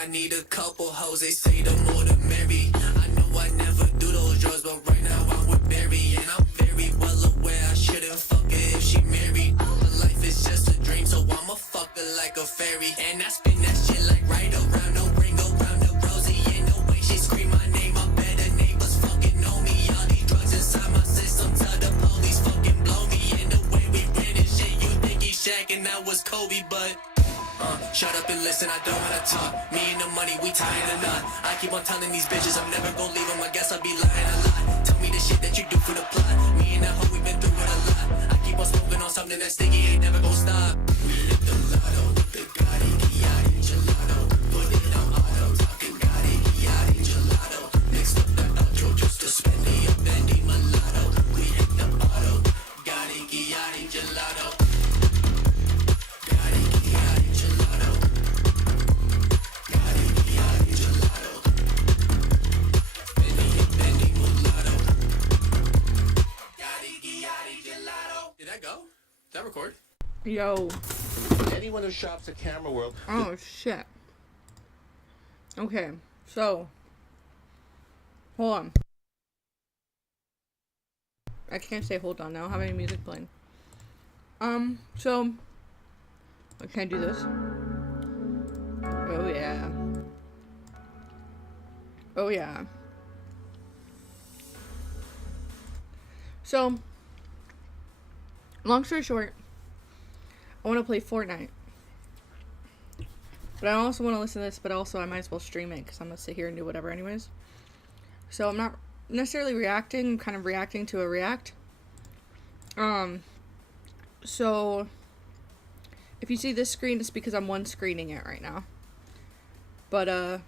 I need a couple hoes, they say the more the merry. I know I never do those drugs, but right now I'm with Barry. And I'm very well aware I shouldn't fuck her if she married. But life is just a dream, so I'ma fuck her like a fairy. And I spin that shit like right around the ring, around the rosy. Ain't no way she scream my name, I bet her neighbors fucking know me. All these drugs inside my system, tell the police fucking blow me. And the way we ran this shit, you think he's Shaq and that was Kobe, but Shut up and listen, I don't wanna talk. Me and the money, we tying a knot. I keep on telling these bitches I'm never gonna leave them. I guess I'll be lying a lot. Tell me the shit that you do for the plot. Me and that hoe, we been through it a lot. I keep on smoking on something that's sticky, ain't never gonna stop. We hit the lotto, the Gotti, Chianti, gelato. Put it on auto, talking Gotti, Chianti, gelato. Mixed up the outro just to spend the up and the mulatto. We hit the auto, Gotti, Chianti, gelato. Gotti, Chianti, gelato. Gotti, Chianti, gelato. Bendy mulatto. Gotti, Chianti, gelato. Did that go? Did that record? Yo. Anyone who shops at Camera World. Oh, shit. Okay, so. Hold on. I can't say hold on now. I don't have any music playing. So. Can I do this? Oh, yeah. Oh, yeah. So. Long story short. I want to play Fortnite. But I also want to listen to this, but also I might as well stream it because I'm going to sit here and do whatever anyways. So I'm not necessarily reacting, I'm kind of reacting to a react. So if you see this screen, it's because I'm one screening it right now. But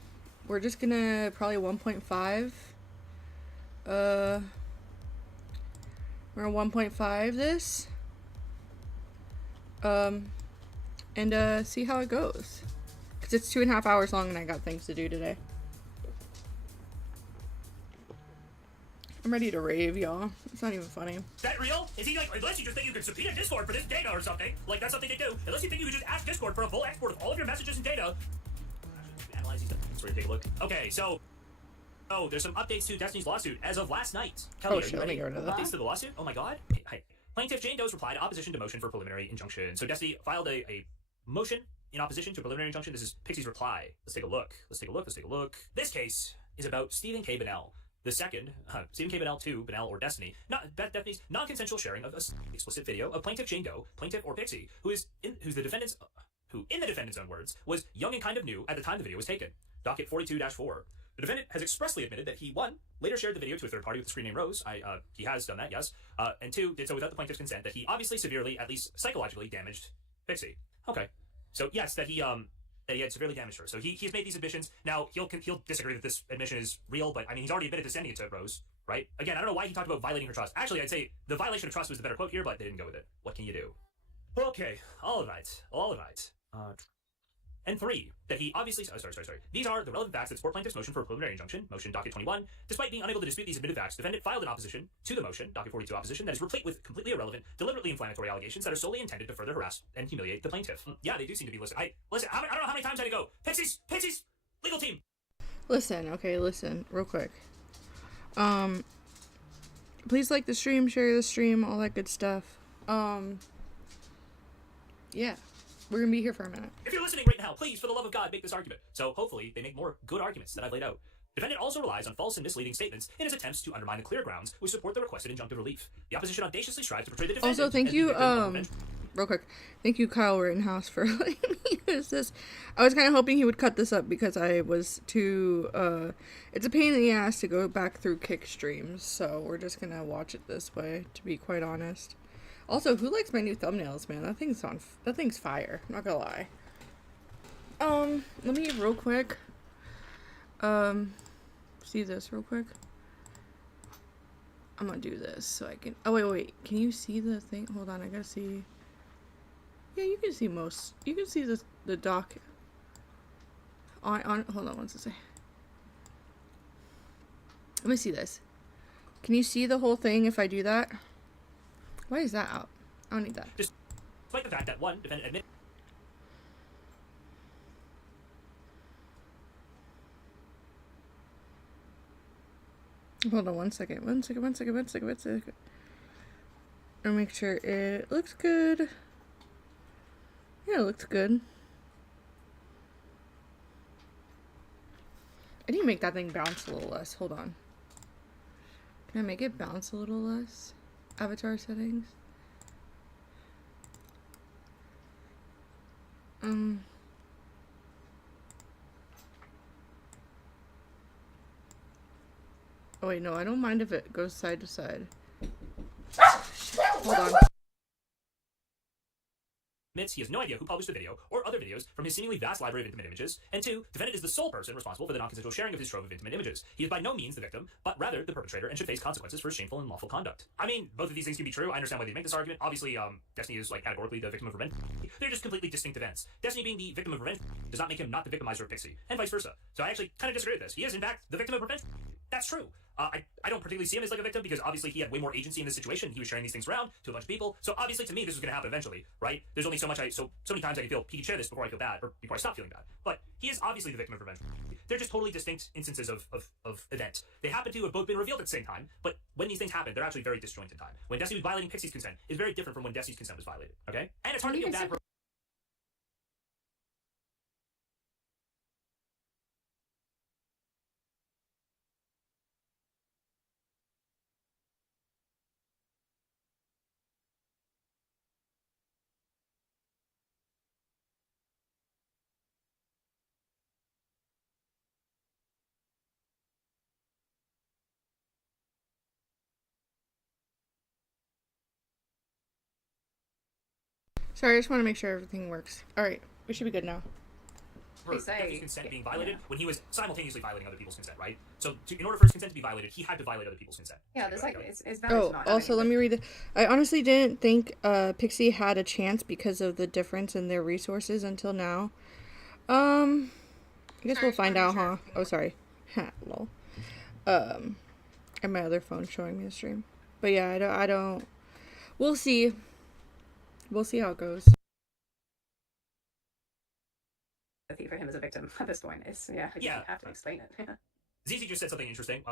we're just going to probably 1.5. We're 1.5 this. And see how it goes. Because it's 2.5 hours long and I got things to do today. I'm ready to rave, y'all. It's not even funny. Is that real? Is he like, unless you just think you can subpoena Discord for this data or something, like that's something to do, unless you think you can just ask Discord for a full export of all of your messages and data. Analyze these things. Let's take a look. Okay, so, there's some updates to Destiny's lawsuit as of last night. Kelly, Oh, are shit, you let me ready? get rid of that. Updates to the lawsuit? Oh my god. Hi. Plaintiff Jane Doe's replied opposition to motion for preliminary injunction. So Destiny filed a motion in opposition to a preliminary injunction. This is Pixie's reply. Let's take a look. This case is about Stephen K. Bennell. The second, Stephen K. Bennell 2, Bennell or Destiny, Destiny's non-consensual sharing of an explicit video of plaintiff Jane Doe, plaintiff or Pixie, who in the defendant's own words, was young and kind of new at the time the video was taken. Docket 42-4. The defendant has expressly admitted that he, 1, later shared the video to a third party with the screen name Rose. He has done that, yes. And 2, did so without the plaintiff's consent, that he obviously severely, at least psychologically, damaged Pixie. Okay. So, yes, that he had severely damaged her. So he's made these admissions. Now, he'll disagree that this admission is real, but, I mean, he's already admitted to sending it to Rose, right? Again, I don't know why he talked about violating her trust. Actually, I'd say the violation of trust was the better quote here, but they didn't go with it. What can you do? Okay, all right. And 3, that he obviously... sorry. These are the relevant facts that support plaintiff's motion for a preliminary injunction, motion docket 21. Despite being unable to dispute these admitted facts, defendant filed an opposition to the motion, docket 42 opposition, that is replete with completely irrelevant, deliberately inflammatory allegations that are solely intended to further harass and humiliate the plaintiff. Yeah, they do seem to be listed. I don't know how many times I had to go. Pixie's legal team. Listen, real quick. Please like the stream, share the stream, all that good stuff. Yeah. We're gonna be here for a minute. If you're listening right now, please, for the love of God, make this argument. So hopefully they make more good arguments that I've laid out. Defendant also relies on false and misleading statements in his attempts to undermine the clear grounds which support the requested injunctive relief. The opposition audaciously strives to portray the defendant... Also, thank you, real quick. Thank you, Kyle Rittenhouse, for letting me use this. I was kind of hoping he would cut this up because I was too, it's a pain in the ass to go back through kick streams, so we're just gonna watch it this way, to be quite honest. Also, who likes my new thumbnails, man? That thing's fire. I'm not gonna lie. Let me real quick. See this real quick. I'm gonna do this so I can. Oh wait. Can you see the thing? Hold on, I gotta see. Yeah, you can see most. You can see the doc. On. Hold on, one second. Let me see this. Can you see the whole thing if I do that? Why is that out? I don't need that. Despite the fact that 1, defendant admitted... Hold on one second. I'll make sure it looks good. Yeah, it looks good. I need to make that thing bounce a little less. Hold on. Can I make it bounce a little less? Avatar settings. Oh wait, no, I don't mind if it goes side to side. Hold on. Admits he has no idea who published the video or other videos from his seemingly vast library of intimate images. And 2, defendant is the sole person responsible for the non-consensual sharing of his trove of intimate images. He is by no means the victim, but rather the perpetrator and should face consequences for his shameful and lawful conduct. I mean, both of these things can be true. I understand why they make this argument. Obviously, Destiny is, like, categorically the victim of revenge. They're just completely distinct events. Destiny being the victim of revenge does not make him not the victimizer of Pixie, and vice versa. So I actually kind of disagree with this. He is, in fact, the victim of revenge. That's true. I don't particularly see him as like a victim because obviously he had way more agency in this situation. He was sharing these things around to a bunch of people. So obviously to me this was going to happen eventually, right? There's only so much so many times I can feel he can share this before I feel bad or before I stop feeling bad. But he is obviously the victim of revenge. They're just totally distinct instances of events. They happen to have both been revealed at the same time, but when these things happen, they're actually very disjointed in time. When Destiny was violating Pixie's consent is very different from when Destiny's consent was violated. Okay? And it's hard to be a bad person. Sorry, I just want to make sure everything works. Alright, we should be good now. For They say- Destiny's consent being violated yeah. when he was simultaneously violating other people's consent, right? So in order for his consent to be violated, he had to violate other people's consent. Yeah, there's like it's very Oh, smart. also, let me read the... I honestly didn't think Pixie had a chance because of the difference in their resources until now. I guess we'll find out, huh? Oh, sorry. Ha, lol. And my other phone's showing me the stream. But yeah, I don't... We'll see. We'll see how it goes. for him as a victim at this point. It's you have to explain it. ZZ just said something interesting.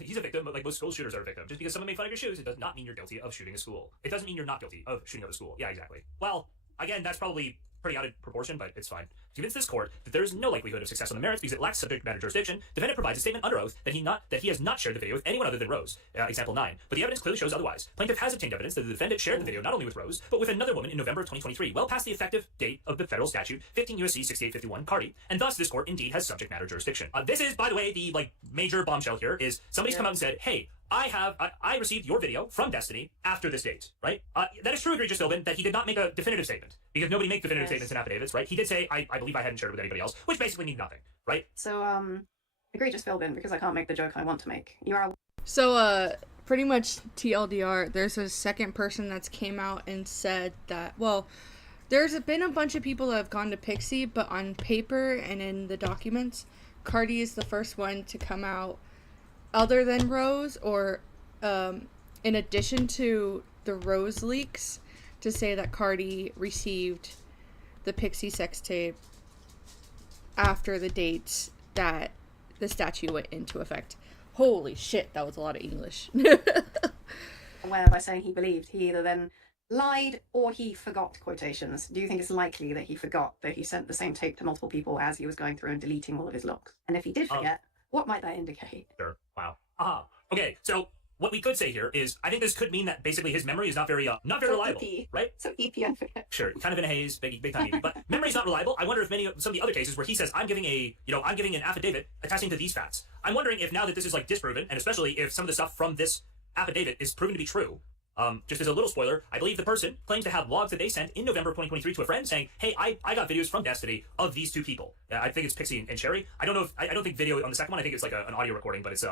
He's a victim, but like most school shooters are a victim. Just because someone made fun of your shoes, it does not mean you're guilty of shooting a school. It doesn't mean you're not guilty of shooting up a school. Yeah, exactly. Well, again, that's probably pretty out of proportion, but it's fine. To convince this court that there is no likelihood of success on the merits because it lacks subject matter jurisdiction, defendant provides a statement under oath that he has not shared the video with anyone other than Rose. Example 9. But the evidence clearly shows otherwise. Plaintiff has obtained evidence that the defendant shared the video not only with Rose, but with another woman in November of 2023, well past the effective date of the federal statute 15 U.S.C. 6851 Cardi, and thus this court indeed has subject matter jurisdiction. This is, by the way, the major bombshell here is somebody's come out and said, hey, I received your video from Destiny after this date, right? That is true, egregious Philbin, that he did not make a definitive statement, because nobody makes definitive statements in affidavits, right? He did say, I believe I hadn't shared it with anybody else, which basically means nothing, right? So, egregious Philbin, because I can't make the joke I want to make. You are... So, pretty much TLDR, there's a second person that's came out and said that, well, there's been a bunch of people that have gone to Pixie, but on paper and in the documents, Cardi is the first one to come out other than Rose, or in addition to the Rose leaks, to say that Cardi received the Pixie sex tape after the dates that the statute went into effect. Holy shit, that was a lot of English. Aware by saying he believed, he either then lied or he forgot quotations. Do you think it's likely that he forgot that he sent the same tape to multiple people as he was going through and deleting all of his logs? And if he did forget, what might that indicate? Sure. Wow. Okay, so what we could say here is, I think this could mean that basally his memory is not very reliable, EP. right? So EP and forget. Sure, kind of in a haze, big time EP, but memory's not reliable. I wonder if some of the other cases where he says, I'm giving an affidavit attesting to these facts. I'm wondering if now that this is disproven, and especially if some of the stuff from this affidavit is proven to be true, just as a little spoiler, I believe the person claims to have logs that they sent in November of 2023 to a friend saying, hey, I got videos from Destiny of these two people. I think it's Pixie and Cherry. I don't think video on the second one. I think it's like an audio recording, but it's,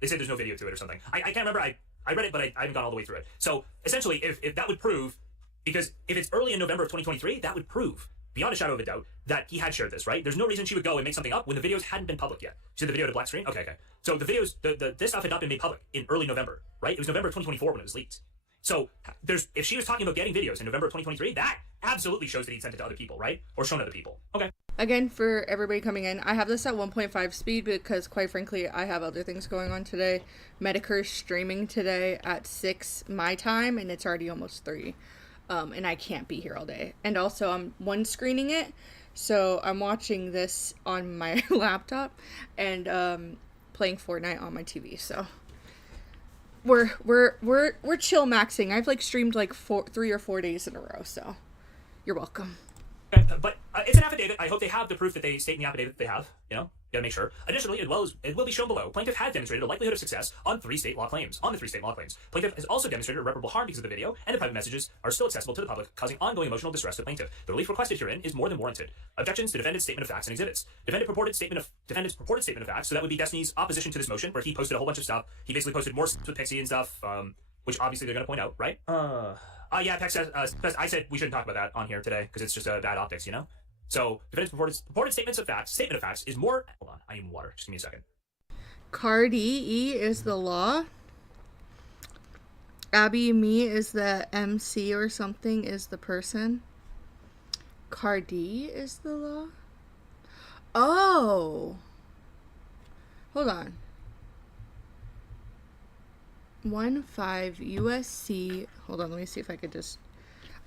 they say there's no video to it or something. I can't remember. I read it, but I haven't gone all the way through it. So essentially, if that would prove, because if it's early in November of 2023, that would prove beyond a shadow of a doubt that he had shared this, right? There's no reason she would go and make something up when the videos hadn't been public yet. She did the video to black screen? Okay. So the videos, this stuff had not been made public in early November, right? It was November 2024 when it was leaked. So if she was talking about getting videos in November of 2023, that absolutely shows that he'd sent it to other people, right? Or shown other people. Okay. Again, for everybody coming in, I have this at 1.5 speed because, quite frankly, I have other things going on today. Medicare's streaming today at 6 my time, and it's already almost 3. And I can't be here all day. And also, I'm one screening it, so I'm watching this on my laptop and playing Fortnite on my TV. So we're chill maxing. I've streamed 3 or 4 days in a row. So you're welcome. Okay, but it's an affidavit. I hope they have the proof that they state in the affidavit that they have, Gotta make sure. Additionally, it will be shown below, plaintiff had demonstrated a likelihood of success on the 3 state law claims. Plaintiff has also demonstrated irreparable harm because of the video, and the private messages are still accessible to the public, causing ongoing emotional distress to plaintiff. The relief requested herein is more than warranted. Objections to defendant's statement of facts and exhibits. Defendant's purported statement of facts, so that would be Destiny's opposition to this motion, where he posted a whole bunch of stuff. He basically posted more with Pixie and stuff, which obviously they're gonna point out, right? Yeah, Pex says, I said we shouldn't talk about that on here today, because it's just bad optics, you know? So, defendant's purported statement of facts is more... Hold on, I need water. Just give me a second. Cardi is the law. Abby Me is the MC or something, is the person. Cardi is the law. Oh. Hold on. 15 USC. Hold on, let me see if I could just...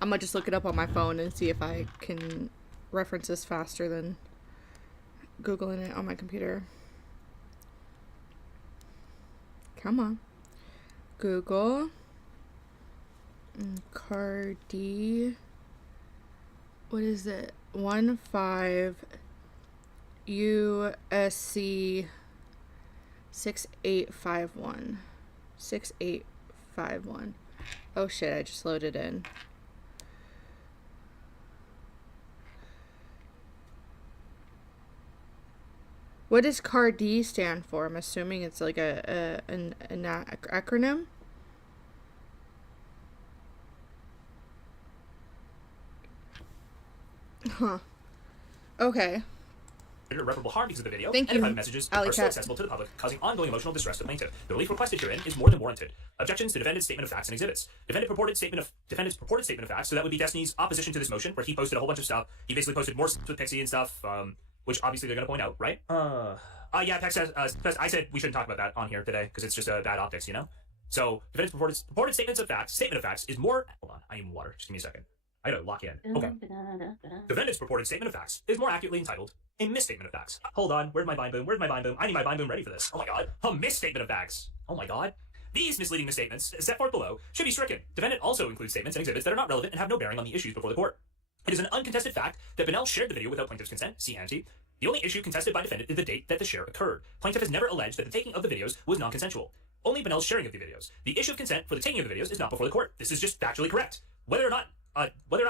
I'm gonna just look it up on my phone and see if I can reference this faster than Googling it on my computer. Come on. Google. Cardi. What is it? 15 USC 6851. 6851. Oh shit, I just loaded in. What does CARD stand for? I'm assuming it's like an acronym. Huh. Okay. Irreparable harm because of the video, Thank and you, the private messages Alley are still Cat. accessible to the public, causing ongoing emotional distress to plaintiff. The relief requested herein is more than warranted. Objections to defendant's statement of facts and exhibits. Defendant's purported statement of facts, so that would be Destiny's opposition to this motion, where he posted a whole bunch of stuff. He basically posted more with Pixie and stuff, which obviously they're gonna point out, right? Yeah, Pex says, I said we shouldn't talk about that on here today, because it's just bad optics, you know? So, defendant's purported statement of facts is more... Hold on, I need water. Just give me a second. I gotta lock in. Okay. Defendant's purported statement of facts is more accurately entitled a misstatement of facts. Hold on, where's my bind boom? I need my bind boom ready for this. Oh my god. A misstatement of facts. Oh my god. These misleading misstatements, set forth below, should be stricken. Defendant also includes statements and exhibits that are not relevant and have no bearing on the issues before the court. It is an uncontested fact that Bennell shared the video without plaintiff's consent, see ante. The only issue contested by defendant is the date that the share occurred. Plaintiff has never alleged that the taking of the videos was non-consensual. Only Bennell's sharing of the videos. The issue of consent for the taking of the videos is not before the court. This is just factually correct. Whether or not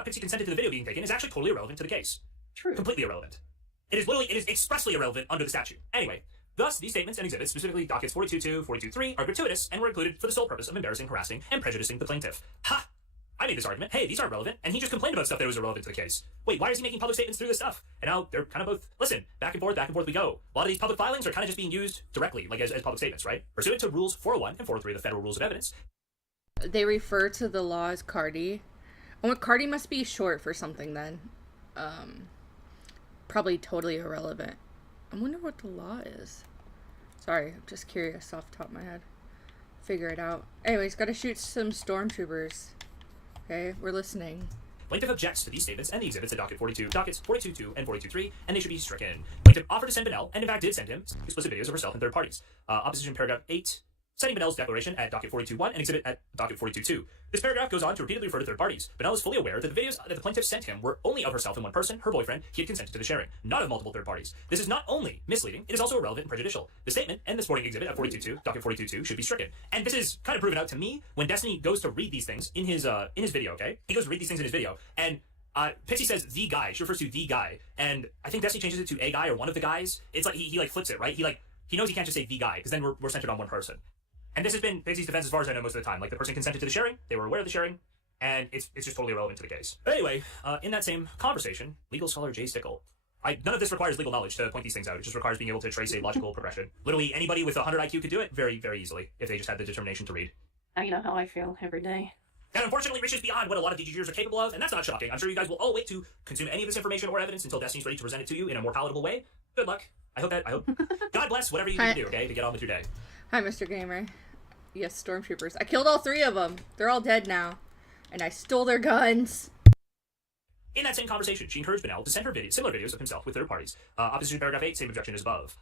Pixie consented to the video being taken is actually totally irrelevant to the case. True. Completely irrelevant. It is expressly irrelevant under the statute. Anyway, thus, these statements and exhibits, specifically dockets 42.2, 42.3, are gratuitous and were included for the sole purpose of embarrassing, harassing, and prejudicing the plaintiff. Ha! I made this argument. Hey, these aren't relevant, and he just complained about stuff that was irrelevant to the case. Wait, why is he making public statements through this stuff? And now they're kind of both, listen, back and forth we go. A lot of these public filings are kind of just being used directly, like as public statements, right? Pursuant to Rules 401 and 403 of the Federal Rules of Evidence. They refer to the law as Cardi. Oh, Cardi must be short for something then. Probably totally irrelevant. I wonder what the law is. Sorry, I'm just curious off the top of my head. Figure it out. Anyways, gotta shoot some stormtroopers. Okay, we're listening. Plaintiff objects to these statements and the exhibits at dockets 42.2 and 42.3, and they should be stricken. Plaintiff offered to send Bennell, and in fact did send him, explicit videos of herself and third parties. Opposition paragraph 8, citing Bennell's declaration at docket 42.1 and exhibit at docket 42.2. This paragraph goes on to repeatedly refer to third parties. Bennell is fully aware that the videos that the plaintiff sent him were only of herself and one person, her boyfriend. He had consented to the sharing, not of multiple third parties. This is not only misleading, it is also irrelevant and prejudicial. The statement and the supporting exhibit at 42.2, docket 42.2, should be stricken. And this is kind of proven out to me when Destiny goes to read these things in his video, okay? He goes to read these things in his video, and Pixie says the guy. She refers to the guy, and I think Destiny changes it to a guy or one of the guys. It's like he like flips it, right? He knows he can't just say the guy, because then we're centered on one person. And this has been Pixie's defense as far as I know most of the time. Like, the person consented to the sharing, they were aware of the sharing, and it's just totally irrelevant to the case. But anyway, in that same conversation, legal scholar Jay Stickle. None of this requires legal knowledge to point these things out. It just requires being able to trace a logical progression. Literally, anybody with 100 IQ could do it very, very easily, if they just had the determination to read. Now you know how I feel every day. That unfortunately reaches beyond what a lot of DGGers are capable of, and that's not shocking. I'm sure you guys will all wait to consume any of this information or evidence until Destiny's ready to present it to you in a more palatable way. Good luck. I hope God bless whatever you need to do, okay, to get on with your day. Hi, Mr. Gamer. Yes, stormtroopers. I killed all 3 of them. They're all dead now. And I stole their guns. In that same conversation, she encouraged Bennell to send her similar videos of himself with third parties. Opposition paragraph 8, same objection as above.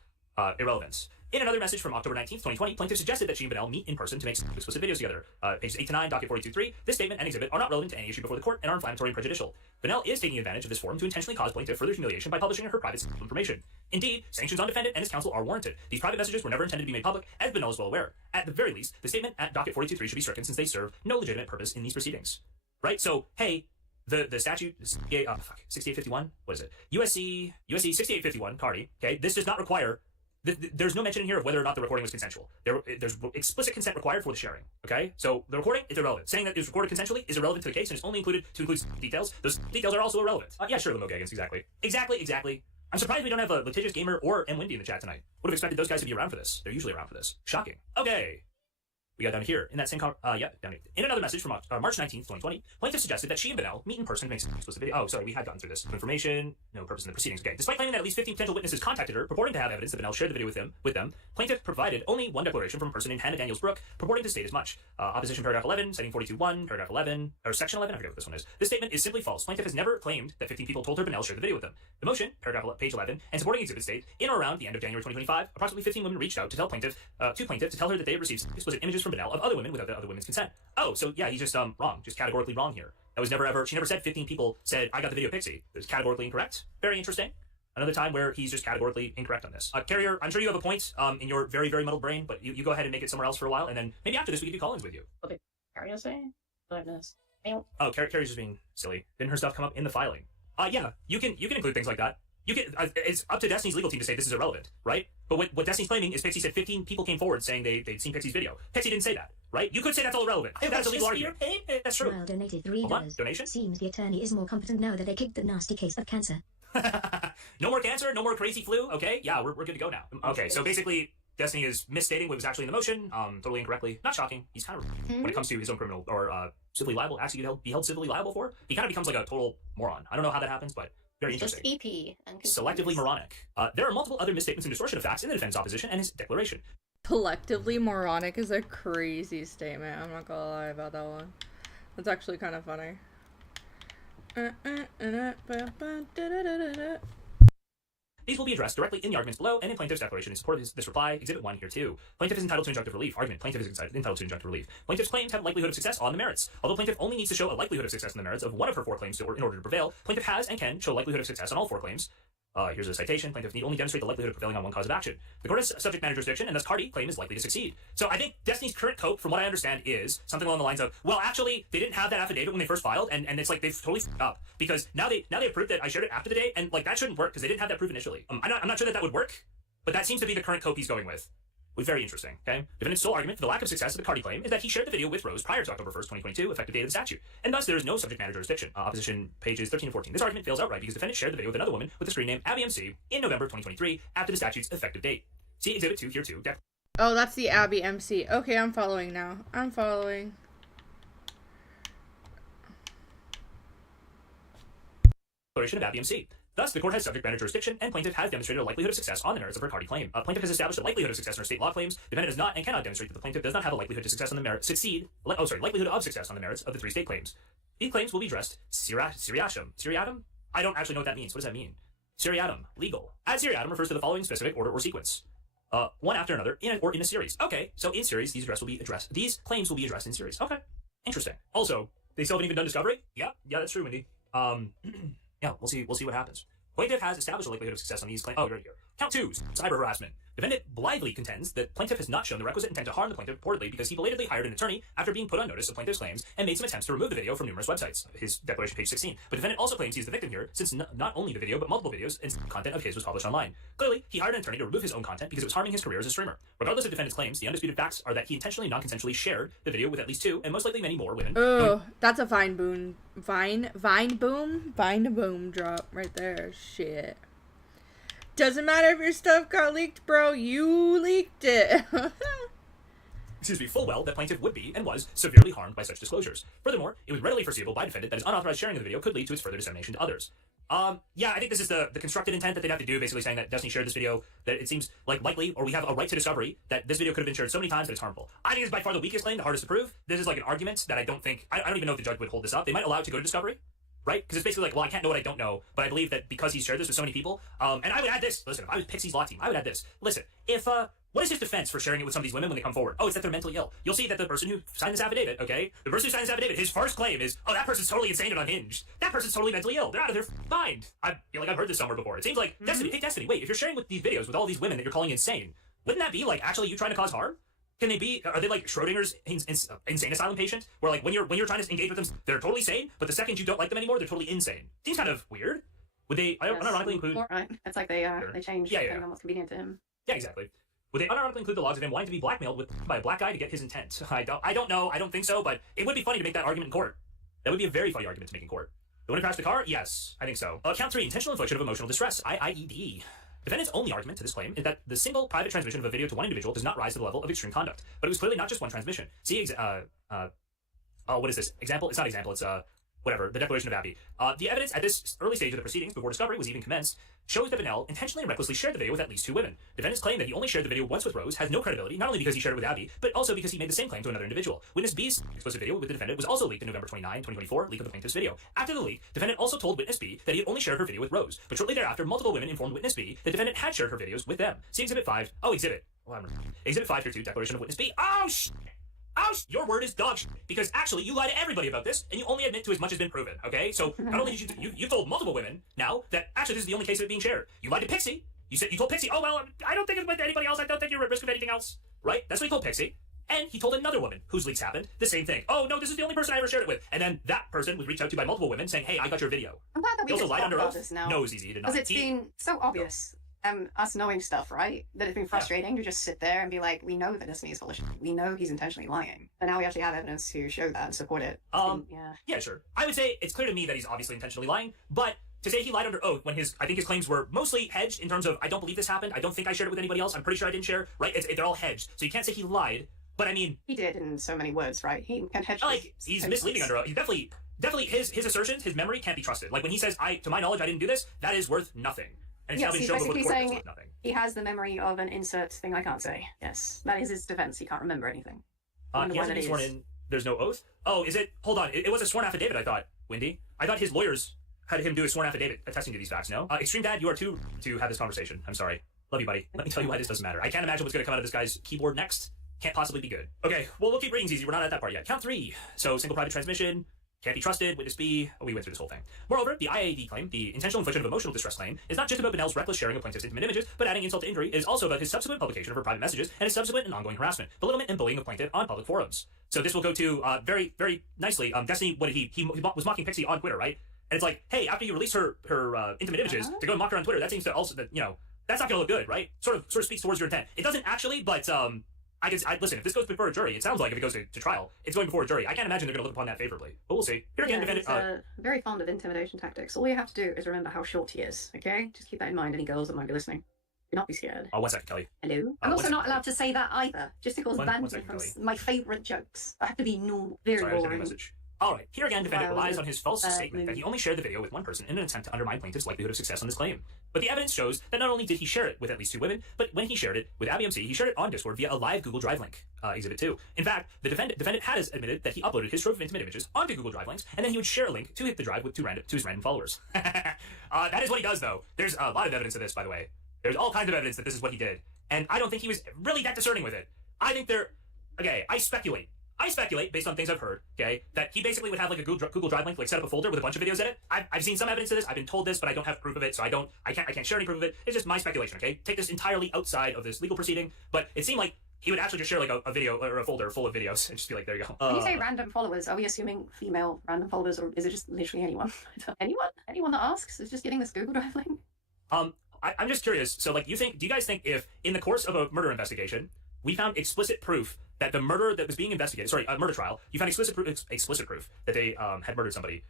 Irrelevance. In another message from October 19th, 2020, plaintiff suggested that she and Bennell meet in person to make explicit videos together. Pages 8 to 9, docket 42.3. This statement and exhibit are not relevant to any issue before the court and are inflammatory and prejudicial. Bennell is taking advantage of this forum to intentionally cause plaintiff further humiliation by publishing her private information. Indeed, sanctions on defendant and his counsel are warranted. These private messages were never intended to be made public, as Bennell is well aware. At the very least, the statement at docket 42.3 should be stricken since they serve no legitimate purpose in these proceedings. Right? So, hey, the statute, 6851, what is it? USC 6851, Cardi, okay? This does not require, there's no mention in here of whether or not the recording was consensual. There's explicit consent required for the sharing, okay? So the recording is irrelevant. Saying that it was recorded consensually is irrelevant to the case and is only included to include details. Those details are also irrelevant. Yeah, sure, Limo Gaggins, exactly. Exactly. I'm surprised we don't have a Litigious Gamer or M. Windy in the chat tonight. Would have expected those guys to be around for this. They're usually around for this. Shocking. Okay. We got down here in that same down here. In another message from March 19th, 2020, plaintiff suggested that she and Bennell meet in person to make some explicit video. Oh, sorry, we had gotten through this. Information, no purpose in the proceedings. Okay. Despite claiming that at least 15 potential witnesses contacted her, purporting to have evidence that Bennell shared the video with them, plaintiff provided only one declaration from a person named Hannah Daniels Brooke, purporting to state as much. Opposition paragraph 11, citing 42.1, paragraph 11, or section 11, I forget what this one is. This statement is simply false. Plaintiff has never claimed that 15 people told her Bennell shared the video with them. The motion, page 11, and supporting exhibit state, in or around the end of January 2025, approximately 15 women reached out to tell plaintiff to tell her that they had received explicit images from Bennell of other women without the other women's consent. Oh, so yeah, he's just wrong, just categorically wrong here. That was never ever, she never said 15 people said, I got the video, Pixie. It was categorically incorrect. Very interesting. Another time where he's just categorically incorrect on this. Carrier, I'm sure you have a point in your very, very muddled brain, but you go ahead and make it somewhere else for a while, and then maybe after this we can do call-ins with you. What did Carrier say? What I missed? Oh, Carrier's just being silly. Didn't her stuff come up in the filing? Yeah, you can include things like that. You can. It's up to Destiny's legal team to say this is irrelevant, right? But what Destiny's claiming is Pixie said 15 people came forward saying they'd seen Pixie's video. Pixie didn't say that, right? You could say that's all irrelevant. That's a legal argument. That's true. Well, donated $3. Donation? Seems the attorney is more competent now that they kicked the nasty case of cancer. No more cancer, no more crazy flu. Okay, yeah, we're good to go now. Okay, so basically, Destiny is misstating what was actually in the motion, totally incorrectly. Not shocking. He's kind of when it comes to his own criminal or civilly liable, actually be held civilly liable for. He kind of becomes like a total moron. I don't know how that happens, but very interesting. Just EP and Selectively moronic. There are multiple other misstatements and distortion of facts in the defendant's opposition and his declaration. Collectively moronic is a crazy statement. I'm not gonna lie about that one. That's actually kind of funny. These will be addressed directly in the arguments below and in plaintiff's declaration in support of this reply. Exhibit 1 here too. Plaintiff is entitled to injunctive relief. Argument. Plaintiff is entitled to injunctive relief. Plaintiff's claims have likelihood of success on the merits. Although plaintiff only needs to show a likelihood of success on the merits of one of her 4 claims in order to prevail, plaintiff has and can show likelihood of success on all 4 claims. Here's a citation. Plaintiff need only demonstrate the likelihood of prevailing on one cause of action. The court has subject matter jurisdiction, and thus Cardi claim is likely to succeed. So I think Destiny's current cope, from what I understand, is something along the lines of, well, actually, they didn't have that affidavit when they first filed, and it's like they've totally f***ed up because now they proved that I shared it after the date, and like that shouldn't work because they didn't have that proof initially. I'm not sure that would work, but that seems to be the current cope he's going with. Very interesting, okay? Defendant's sole argument for the lack of success of the Cardi claim is that he shared the video with Rose prior to October 1st, 2022, effective date of the statute, and thus there is no subject matter jurisdiction. Opposition pages 13 and 14. This argument fails outright because defendant shared the video with another woman with the screen name Abby MC in November 2023 after the statute's effective date. See Exhibit 2 here too. Oh, that's the Abby MC. Okay, I'm following now. I'm following. Declaration of Abby MC. Thus, the court has subject matter jurisdiction, and plaintiff has demonstrated a likelihood of success on the merits of her Cardi claim. Plaintiff has established a likelihood of success on her state law claims. Defendant does not and cannot demonstrate that the plaintiff does not have a likelihood to success on the merits. Likelihood of success on the merits of the 3 state claims. These claims will be addressed seriatim. I don't actually know what that means. What does that mean? Seriatim, legal. Ad seriatim refers to the following specific order or sequence. One after another, in a series. Okay, so in series, these claims will be addressed in series. Okay, interesting. Also, they still haven't even done discovery? Yeah, that's true, Wendy. Yeah, we'll see what happens. Plaintiff has established a likelihood of success on these claims. Oh, right here. Count 2, cyber harassment. Defendant blithely contends that plaintiff has not shown the requisite intent to harm the plaintiff reportedly because he belatedly hired an attorney after being put on notice of plaintiff's claims and made some attempts to remove the video from numerous websites. His declaration, page 16. But defendant also claims he's the victim here since not only the video but multiple videos and content of his was published online. Clearly, he hired an attorney to remove his own content because it was harming his career as a streamer. Regardless of defendant's claims, the undisputed facts are that he intentionally and non-consensually shared the video with at least 2 and most likely many more women. Oh, that's a Vine boom drop right there. Shit. Doesn't matter if your stuff got leaked, bro. You leaked it. Excuse me, full well that plaintiff would be and was severely harmed by such disclosures. Furthermore, it was readily foreseeable by defendant that his unauthorized sharing of the video could lead to its further dissemination to others. Yeah, I think this is the constructed intent that they'd have to do, basically saying that Destiny shared this video, that it seems like likely, or we have a right to discovery, that this video could have been shared so many times that it's harmful. I think it's by far the weakest claim, the hardest to prove. This is like an argument that I don't even know if the judge would hold this up. They might allow it to go to discovery, right? Because it's basically like, well, I can't know what I don't know, but I believe that because he's shared this with so many people, and I would add this, listen, if I was Pixie's law team, I would add this. Listen, if What is his defense for sharing it with some of these women when they come forward? Oh, it's that they're mentally ill. You'll see that the person who signed this affidavit, okay? The person who signed this affidavit, his first claim is, oh, that person's totally insane and unhinged. That person's totally mentally ill. They're out of their mind. I feel like I've heard this somewhere before. It seems like, Destiny, hey, Destiny, wait, if you're sharing with these videos with all these women that you're calling insane, wouldn't that be like actually you trying to cause harm? Can they be, are they like Schrodinger's insane asylum patient? Where like when you're trying to engage with them, they're totally sane, but the second you don't like them anymore, they're totally insane. Seems kind of weird. Would they unironically include... Right. It's like they change depending on what's convenient to him. Yeah, exactly. Would they unironically include the logs of him wanting to be blackmailed by a black guy to get his intent? I don't know. I don't think so, but it would be funny to make that argument in court. That would be a very funny argument to make in court. The one who crashed the car? Yes, I think so. Count 3, intentional infliction of emotional distress, IIED. Defendant's only argument to this claim is that the single private transmission of a video to one individual does not rise to the level of extreme conduct. But it was clearly not just one transmission. See, what is this? Example? It's not example, it's, whatever, the Declaration of Abbey. The evidence at this early stage of the proceedings, before discovery was even commenced, shows that Bonnell intentionally and recklessly shared the video with at least 2 women. Defendant's claim that he only shared the video once with Rose has no credibility, not only because he shared it with Abby, but also because he made the same claim to another individual. Witness B's explicit video with the defendant was also leaked in November 29, 2024, leak of the plaintiff's video. After the leak, defendant also told Witness B that he had only shared her video with Rose, but shortly thereafter, multiple women informed Witness B that defendant had shared her videos with them. See Exhibit 5. Oh, Exhibit 5 here too, Declaration of Witness B. Oh, your word is dog shit, because actually you lie to everybody about this, and you only admit to as much as been proven, okay? So not only did you told multiple women now that actually this is the only case of it being shared. You lied to Pixie. You told Pixie, oh well, I don't think it went to anybody else. I don't think you're at risk of anything else, right? That's what he told Pixie. And he told another woman whose leaks happened the same thing. Oh no, this is the only person I ever shared it with. And then that person was reached out to by multiple women saying, hey, I got your video. I'm glad that we also can lied talk under about oath. this now. No, it's easy. He did not. Because it's been so obvious. Us knowing stuff, right? That it's been frustrating to just sit there and be like, we know that Destiny is full of shit. We know he's intentionally lying. But now we actually have evidence to show that and support it. Yeah, sure. I would say it's clear to me that he's obviously intentionally lying, but to say he lied under oath when I think his claims were mostly hedged in terms of, I don't believe this happened, I don't think I shared it with anybody else, I'm pretty sure I didn't share, right? They're all hedged. So you can't say he lied, but I mean... He did in so many words, right? He can hedge he's misleading under oath. He's definitely his assertions, his memory can't be trusted. Like when he says, to my knowledge, I didn't do this, that is worth nothing. And it's now been shown before the court that's worth nothing. He has the memory of an insert thing I can't say. Yes, that is his defense. He can't remember anything. He hasn't been sworn in. There's no oath? Oh, is it? Hold on. It was a sworn affidavit, I thought, Wendy. I thought his lawyers had him do a sworn affidavit attesting to these facts, no? Extreme Dad, you are too to have this conversation. I'm sorry. Love you, buddy. Let me tell you why this doesn't matter. I can't imagine what's going to come out of this guy's keyboard next. Can't possibly be good. Okay, well, we'll keep reading easy. We're not at that part yet. Count 3. So, single private transmission. Can't be trusted, witness B. Oh, we went through this whole thing. Moreover, the IAD claim, the intentional infliction of emotional distress claim, is not just about Bonnell's reckless sharing of plaintiff's intimate images, but adding insult to injury is also about his subsequent publication of her private messages and his subsequent and ongoing harassment, belittlement, and bullying of plaintiff on public forums. So this will go to very, very nicely. Destiny, what did he was mocking Pixie on Twitter, right? And it's like, hey, after you release her intimate images, to go and mock her on Twitter, that seems to also that's not gonna look good, right? Sort of speaks towards your intent. It doesn't actually, but listen, if this goes before a jury, it sounds like if it goes to trial, it's going before a jury. I can't imagine they're going to look upon that favorably. But we'll see. Here again, defendant... He's very fond of intimidation tactics. All you have to do is remember how short he is, okay? Just keep that in mind, any girls that might be listening. Do not be scared. 1 second, Kelly. Hello? I'm also not allowed to say that either, just because banned me from my favourite jokes. I have to be normal, very boring. Alright, here again, defendant relies on his false statement that he only shared the video with one person in an attempt to undermine plaintiff's likelihood of success on this claim. But the evidence shows that not only did he share it with at least 2 women, but when he shared it with Abby MC, he shared it on Discord via a live Google Drive link, Exhibit 2. In fact, the defendant has admitted that he uploaded his trove of intimate images onto Google Drive links, and then he would share a link to hit the drive with to his random followers. That is what he does, though. There's a lot of evidence of this, by the way. There's all kinds of evidence that this is what he did. And I don't think he was really that discerning with it. I think I speculate, based on things I've heard, okay, that he basically would have like a Google Drive link, like set up a folder with a bunch of videos in it. I've seen some evidence of this. I've been told this, but I don't have proof of it, so I can't share any proof of it. It's just my speculation, okay? Take this entirely outside of this legal proceeding, but it seemed like he would actually just share like a video or a folder full of videos and just be like, there you go. When you say random followers, are we assuming female random followers, or is it just literally anyone? Anyone that asks is just getting this Google Drive link? I'm just curious. So, like, do you guys think if in the course of a murder investigation, we found explicit proof that the murder that was being investigated, a murder trial, you found explicit proof that they had murdered somebody,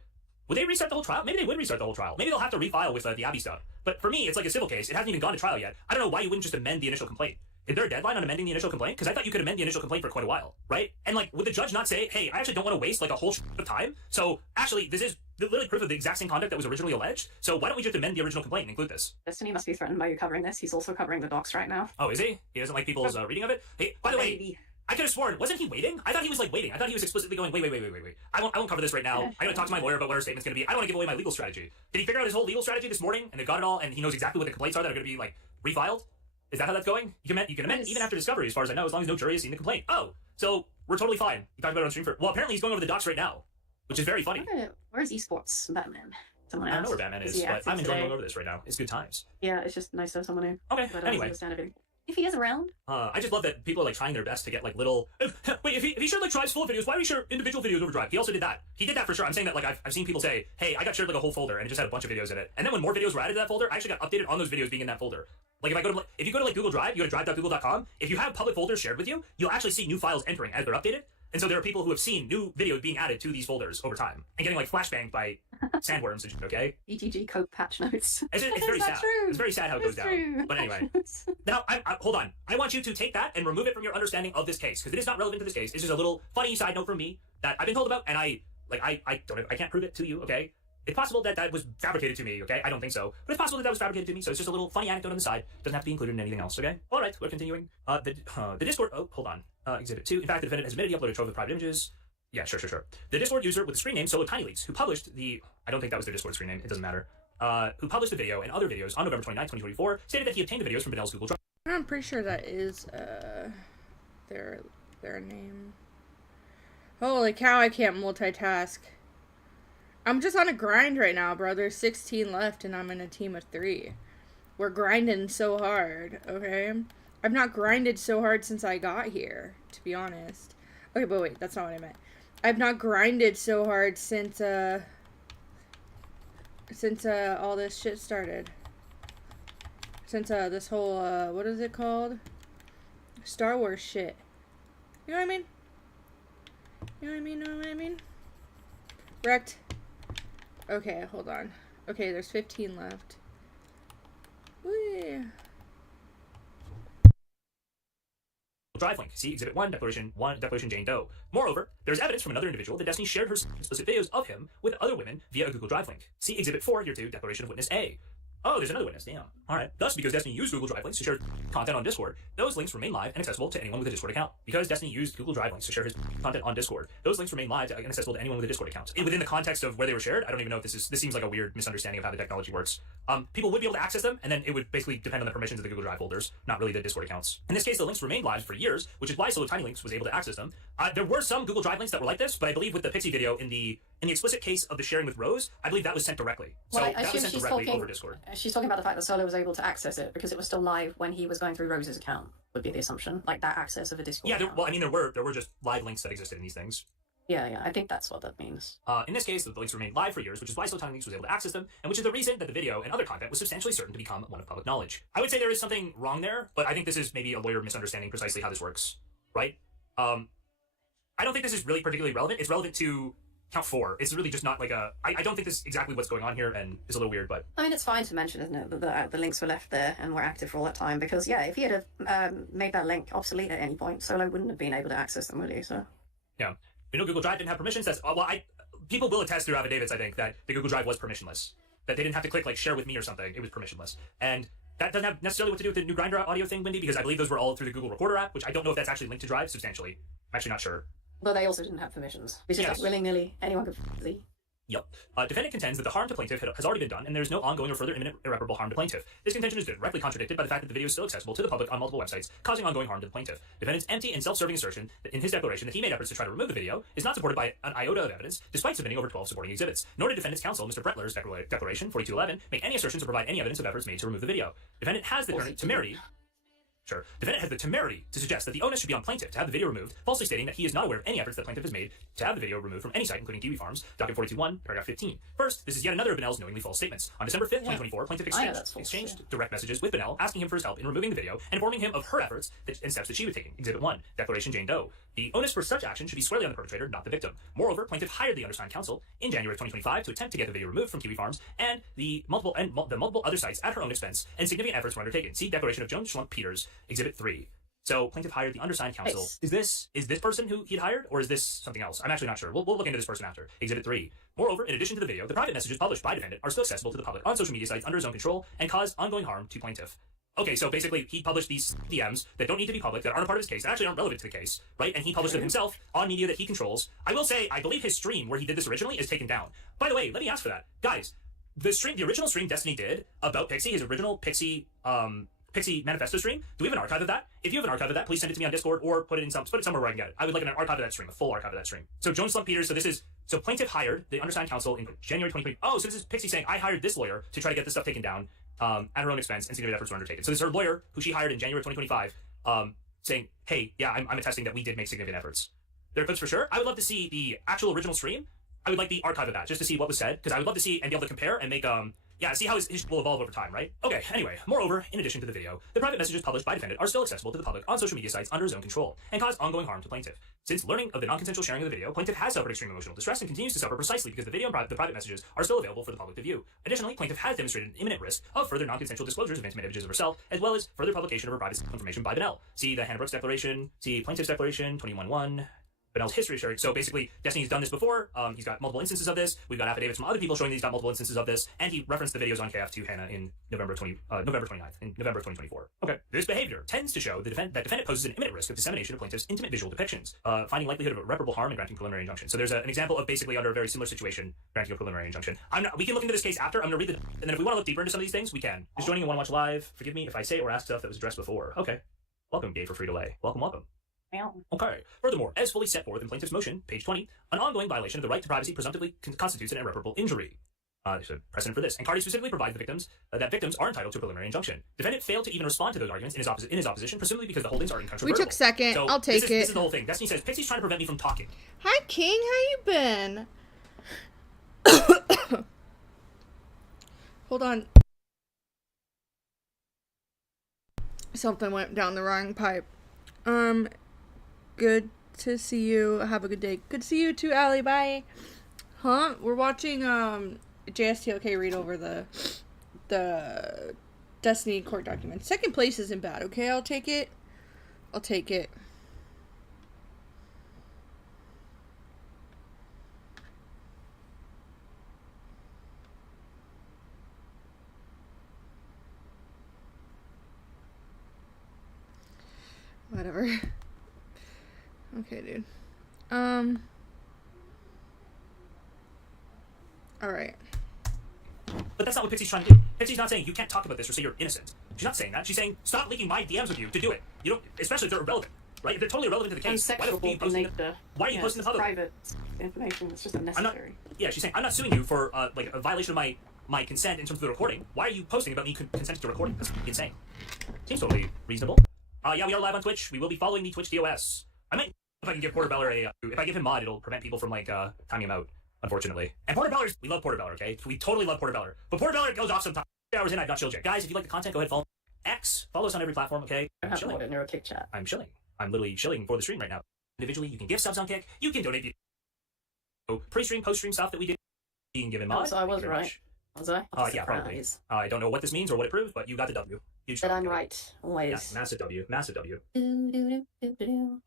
would they restart the whole trial? Maybe they would restart the whole trial. Maybe they'll have to refile with the Abbey stuff. But for me, it's like a civil case. It hasn't even gone to trial yet. I don't know why you wouldn't just amend the initial complaint. Is there a deadline on amending the initial complaint? Because I thought you could amend the initial complaint for quite a while, right? And like, would the judge not say, hey, I actually don't want to waste like a whole of time, so actually this is literally proof of the exact same conduct that was originally alleged, so why don't we just amend the original complaint and include this? Destiny must be threatened by you covering this. He's also covering the docs right now. Oh, is he? He doesn't like people's reading of it? Hey, by the way, I could have sworn, wasn't he waiting? I thought he was like waiting. I thought he was explicitly going, wait. I won't cover this right now. I'm gonna talk to my lawyer about what our statement's gonna be. I don't want to give away my legal strategy. Did he figure out his whole legal strategy this morning and they got it all and he knows exactly what the complaints are that are gonna be like refiled? Is that how that's going? You can amend even after discovery, as far as I know, as long as no jury has seen the complaint. Oh, so we're totally fine. You talked about it on stream for... Well, apparently he's going over the docs right now, which is very funny. Where's esports Batman? Someone else. I don't know where Batman is, but I'm enjoying going over this right now. It's good times. Yeah, it's just nice to have someone who... Okay, anyway. Understand everything. If he is around. I just love that people are like trying their best to get like little... Wait, if he shared like Drive's full of videos, why would he share individual videos over Drive? He also did that. He did that for sure. I'm saying that like I've seen people say, hey, I got shared like a whole folder and it just had a bunch of videos in it. And then when more videos were added to that folder, I actually got updated on those videos being in that folder. Like if you go to like Google Drive, you go to drive.google.com. If you have public folders shared with you, you'll actually see new files entering as they're updated. And so there are people who have seen new videos being added to these folders over time and getting like flashbanged by sandworms and shit, okay? ETG code patch notes. It's very sad. True? It's very sad how it goes down. But anyway. Now, hold on. I want you to take that and remove it from your understanding of this case, because it is not relevant to this case. It's just a little funny side note from me that I've been told about, and I can't prove it to you, okay? It's possible that that was fabricated to me, okay? I don't think so. But it's possible that that was fabricated to me, so it's just a little funny anecdote on the side. Doesn't have to be included in anything else, okay? All right, we're continuing. The Discord... Oh, hold on. Exhibit 2. In fact, the defendant has admitted he uploaded a trove of private images. Yeah, sure. The Discord user with the screen name Solo Tiny Leaks, who published the... I don't think that was their Discord screen name. It doesn't matter. Who published the video and other videos on November 29th, 2024, stated that he obtained the videos from Benel's Google Drive. I'm pretty sure that is, their name. Holy cow, I can't multitask. I'm just on a grind right now, bro. There's 16 left, and I'm in a team of 3. We're grinding so hard, okay? I've not grinded so hard since I got here, to be honest. Okay, but wait, that's not what I meant. I've not grinded so hard since all this shit started. Since, this whole, what is it called? Star Wars shit. You know what I mean? Know what I mean? Wrecked. Okay, hold on. Okay, there's 15 left. Whee. Drive link. See Exhibit 1, Declaration Jane Doe. Moreover, there's evidence from another individual that Destiny shared her explicit videos of him with other women via a Google Drive link. See Exhibit 4, here too, Declaration of Witness A. Oh, there's another witness. Damn. Alright. Thus, because Destiny used Google Drive links to share content on Discord, those links remain live and accessible to anyone with a Discord account. Because Destiny used Google Drive links to share his content on Discord, those links remain live and accessible to anyone with a Discord account. Within the context of where they were shared, I don't even know if this seems like a weird misunderstanding of how the technology works. People would be able to access them, and then it would basically depend on the permissions of the Google Drive folders, not really the Discord accounts. In this case, the links remained live for years, which is why Solo Tiny Links was able to access them. There were some Google Drive links that were like this, but I believe with the Pixie video in the explicit case of the sharing with Rose, I believe that was sent directly. So Well, that was sent directly over Discord. She's talking about the fact that Solo was able to access it because it was still live when he was going through Rose's account, would be the assumption. Like that access of a Discord account. Well, I mean, there were just live links that existed in these things. Yeah, I think that's what that means. In this case, the links remained live for years, which is why Solo Tiny Links was able to access them, and which is the reason that the video and other content was substantially certain to become one of public knowledge. I would say there is something wrong there, but I think this is maybe a lawyer misunderstanding precisely how this works, right? I don't think this is really particularly relevant. It's relevant to count 4. It's really just not like a... I don't think this is exactly what's going on here, and it's a little weird, but... I mean, it's fine to mention, isn't it, that the links were left there and were active for all that time, because, yeah, if he had made that link obsolete at any point, Solo wouldn't have been able to access them, would he? So... Yeah. You know, Google Drive didn't have permissions. That's... Well, people will attest through affidavits, I think, that the Google Drive was permissionless. That they didn't have to click, like, share with me or something. It was permissionless. And that doesn't have necessarily what to do with the new Grindr audio thing, Wendy, because I believe those were all through the Google Recorder app, which I don't know if that's actually linked to Drive substantially. I'm actually not sure. But they also didn't have permissions. It's just like willy-nilly, anyone could see. Yep. Defendant contends that the harm to plaintiff has already been done, and there is no ongoing or further imminent irreparable harm to plaintiff. This contention is directly contradicted by the fact that the video is still accessible to the public on multiple websites, causing ongoing harm to the plaintiff. Defendant's empty and self-serving assertion that in his declaration that he made efforts to try to remove the video is not supported by an iota of evidence, despite submitting over 12 supporting exhibits. Nor did defendant's counsel, Mr. Brettler's declaration, 4211, make any assertions or provide any evidence of efforts made to remove the video. Defendant has the temerity... Sure. Defendant has the temerity to suggest that the onus should be on plaintiff to have the video removed, falsely stating that he is not aware of any efforts that plaintiff has made to have the video removed from any site, including Kiwi Farms, document 421, paragraph 15. First, this is yet another of Benel's knowingly false statements. On December 5th, 2024, plaintiff exchanged direct messages with Benel, asking him for his help in removing the video and informing him of her efforts and steps that she was taking. Exhibit 1, Declaration Jane Doe. The onus for such action should be squarely on the perpetrator, not the victim. Moreover, plaintiff hired the undersigned counsel in January of 2025 to attempt to get the video removed from Kiwi Farms and the multiple other sites at her own expense, and significant efforts were undertaken. See Declaration of Jones Schlump Peters, Exhibit 3. So plaintiff hired the undersigned counsel. Nice. Is this person who he'd hired, or is this something else? I'm actually not sure. We'll look into this person after. Exhibit 3. Moreover, in addition to the video, the private messages published by defendant are still accessible to the public on social media sites under his own control and cause ongoing harm to plaintiff. Okay, so basically, he published these DMs that don't need to be public, that aren't a part of his case, that actually aren't relevant to the case, right? And he published them himself on media that he controls. I will say, I believe his stream where he did this originally is taken down. By the way, let me ask for that. Guys, the original stream Destiny did about Pixie, his original Pixie Pixie manifesto stream. Do we have an archive of that? If you have an archive of that, please send it to me on Discord or put it somewhere where I can get it. I would like an archive of that stream, a full archive of that stream. So Jones Slump Peters, so plaintiff hired the undersigned counsel in January 2020. Oh, so this is Pixie saying, I hired this lawyer to try to get this stuff taken down at her own expense and significant efforts were undertaken. So this is her lawyer who she hired in January 2025 saying, hey, yeah, I'm attesting that we did make significant efforts. There are clips for sure. I would love to see the actual original stream. I would like the archive of that just to see what was said, because I would love to see and be able to compare and make see how his will evolve over time, right? Okay, anyway, moreover, in addition to the video, the private messages published by defendant are still accessible to the public on social media sites under his own control and cause ongoing harm to plaintiff. Since learning of the non-consensual sharing of the video, plaintiff has suffered extreme emotional distress and continues to suffer precisely because the video and the private messages are still available for the public to view. Additionally, plaintiff has demonstrated an imminent risk of further non-consensual disclosures of intimate images of herself, as well as further publication of her private information by Benel. See the Hannah Brooks Declaration, see Plaintiff's Declaration, 21-1. Benel's history sharing. So basically, Destiny's done this before. He's got multiple instances of this. We've got affidavits from other people showing that he's got multiple instances of this. And he referenced the videos on KF to Hannah in November 29th, in November 2024. Okay. This behavior tends to show that defendant poses an imminent risk of dissemination of plaintiff's intimate visual depictions, finding likelihood of irreparable harm and granting preliminary injunction. So there's an example of basically under a very similar situation, granting a preliminary injunction. We can look into this case after. I'm going to read and then if we want to look deeper into some of these things, we can. Just joining and want to watch live. Forgive me if I say or ask stuff that was addressed before. Okay. Welcome, Gay for Free Delay. Welcome. Okay. Furthermore, as fully set forth in plaintiff's motion, page 20, an ongoing violation of the right to privacy presumptively constitutes an irreparable injury. There's a precedent for this, and Cardi specifically provides the victims that victims are entitled to a preliminary injunction. Defendant failed to even respond to those arguments in his opposition, presumably because the holdings are incontrovertible. We took second. So I'll take it. This is the whole thing. Destiny says Pixie's trying to prevent me from talking. Hi, King. How you been? Hold on. Something went down the wrong pipe. Good to see you. Have a good day. Good to see you too, Allie. Bye. Huh? We're watching JSTLK read over the Destiny court document. Second place isn't bad, okay? I'll take it. Whatever. Okay, dude. Alright. But that's not what Pixie's trying to do. Pixie's not saying you can't talk about this or say you're innocent. She's not saying that. She's saying stop leaking my DMs with you to do it. You don't, especially if they're irrelevant, right? If they're totally irrelevant to the case, why are you posting them? Why are you posting the public? Private information. It's just unnecessary. She's saying I'm not suing you for like a violation of my consent in terms of the recording. Why are you posting about me consenting to recording? That's insane. Seems totally reasonable. Yeah, we are live on Twitch. We will be following the Twitch DOS. I might, if I can give Porter Beller if I give him mod, it'll prevent people from like timing him out, unfortunately. And Porter Beller, we love Porter Beller, okay? We totally love Porter Beller. But Porter Beller goes off sometimes. 3 hours in, I've not chilled yet. Guys, if you like the content, go ahead, follow X. Follow us on every platform, okay? I'm chilling. Neuro Kick chat. I'm chilling. I'm literally chilling for the stream right now. Individually, you can give subs on Kick. You can donate pre-stream, post-stream stuff that we did. You can give him mod. So I was right. Was I? Yeah, probably. I don't know what this means or what it proves, but you got the W. But I'm right, always. Yeah, massive W.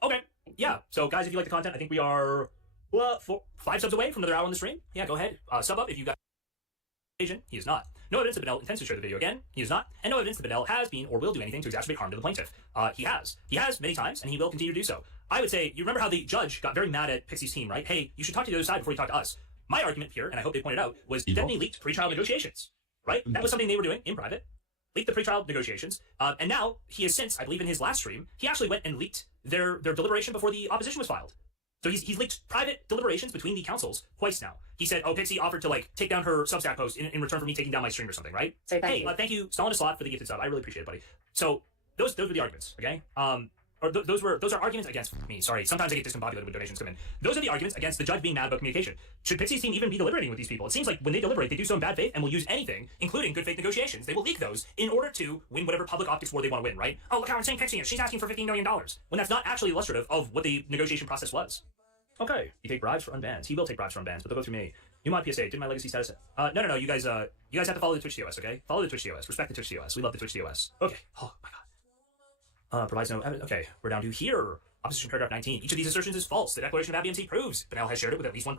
Okay, yeah. So, guys, if you like the content, I think we are 5 subs away from another hour on the stream. Yeah, go ahead. Sub up if you got Asian. He is not. No evidence that Benel intends to share the video again. He is not. And no evidence that Benel has been or will do anything to exacerbate harm to the plaintiff. He has. He has many times, and he will continue to do so. I would say, you remember how the judge got very mad at Pixie's team, right? Hey, you should talk to the other side before you talk to us. My argument here, and I hope they pointed out, was Stephanie leaked pretrial negotiations, right? That was something they were doing in private. Leaked the pretrial negotiations, and now he has since, I believe in his last stream, he actually went and leaked their deliberation before the opposition was filed. So he's leaked private deliberations between the counsels twice now. He said, oh, Pixie offered to like take down her Substack post in return for me taking down my stream or something, right? Say thank you. Thank you, Stalin a slot for the gifted sub. I really appreciate it, buddy. So those were the arguments, okay? Those are arguments against me. Sorry, sometimes I get discombobulated when donations come in. Those are the arguments against the judge being mad about communication. Should Pixie's team even be deliberating with these people? It seems like when they deliberate, they do so in bad faith and will use anything, including good faith negotiations. They will leak those in order to win whatever public optics war they want to win, right? Oh, look how insane Pixie is. She's asking for $15 million. When that's not actually illustrative of what the negotiation process was. Okay, you take bribes for unbans. He will take bribes for unbans, but they'll go through me. New mod PSA, did my legacy status? No. You guys have to follow the Twitch TOS, okay? Follow the Twitch TOS. Respect the Twitch TOS. We love the Twitch TOS. Okay. Oh my god. Provides no evidence. Okay, we're down to here. Opposition paragraph 19. Each of these assertions is false. The declaration of ABMC proves Benel has shared it with at least one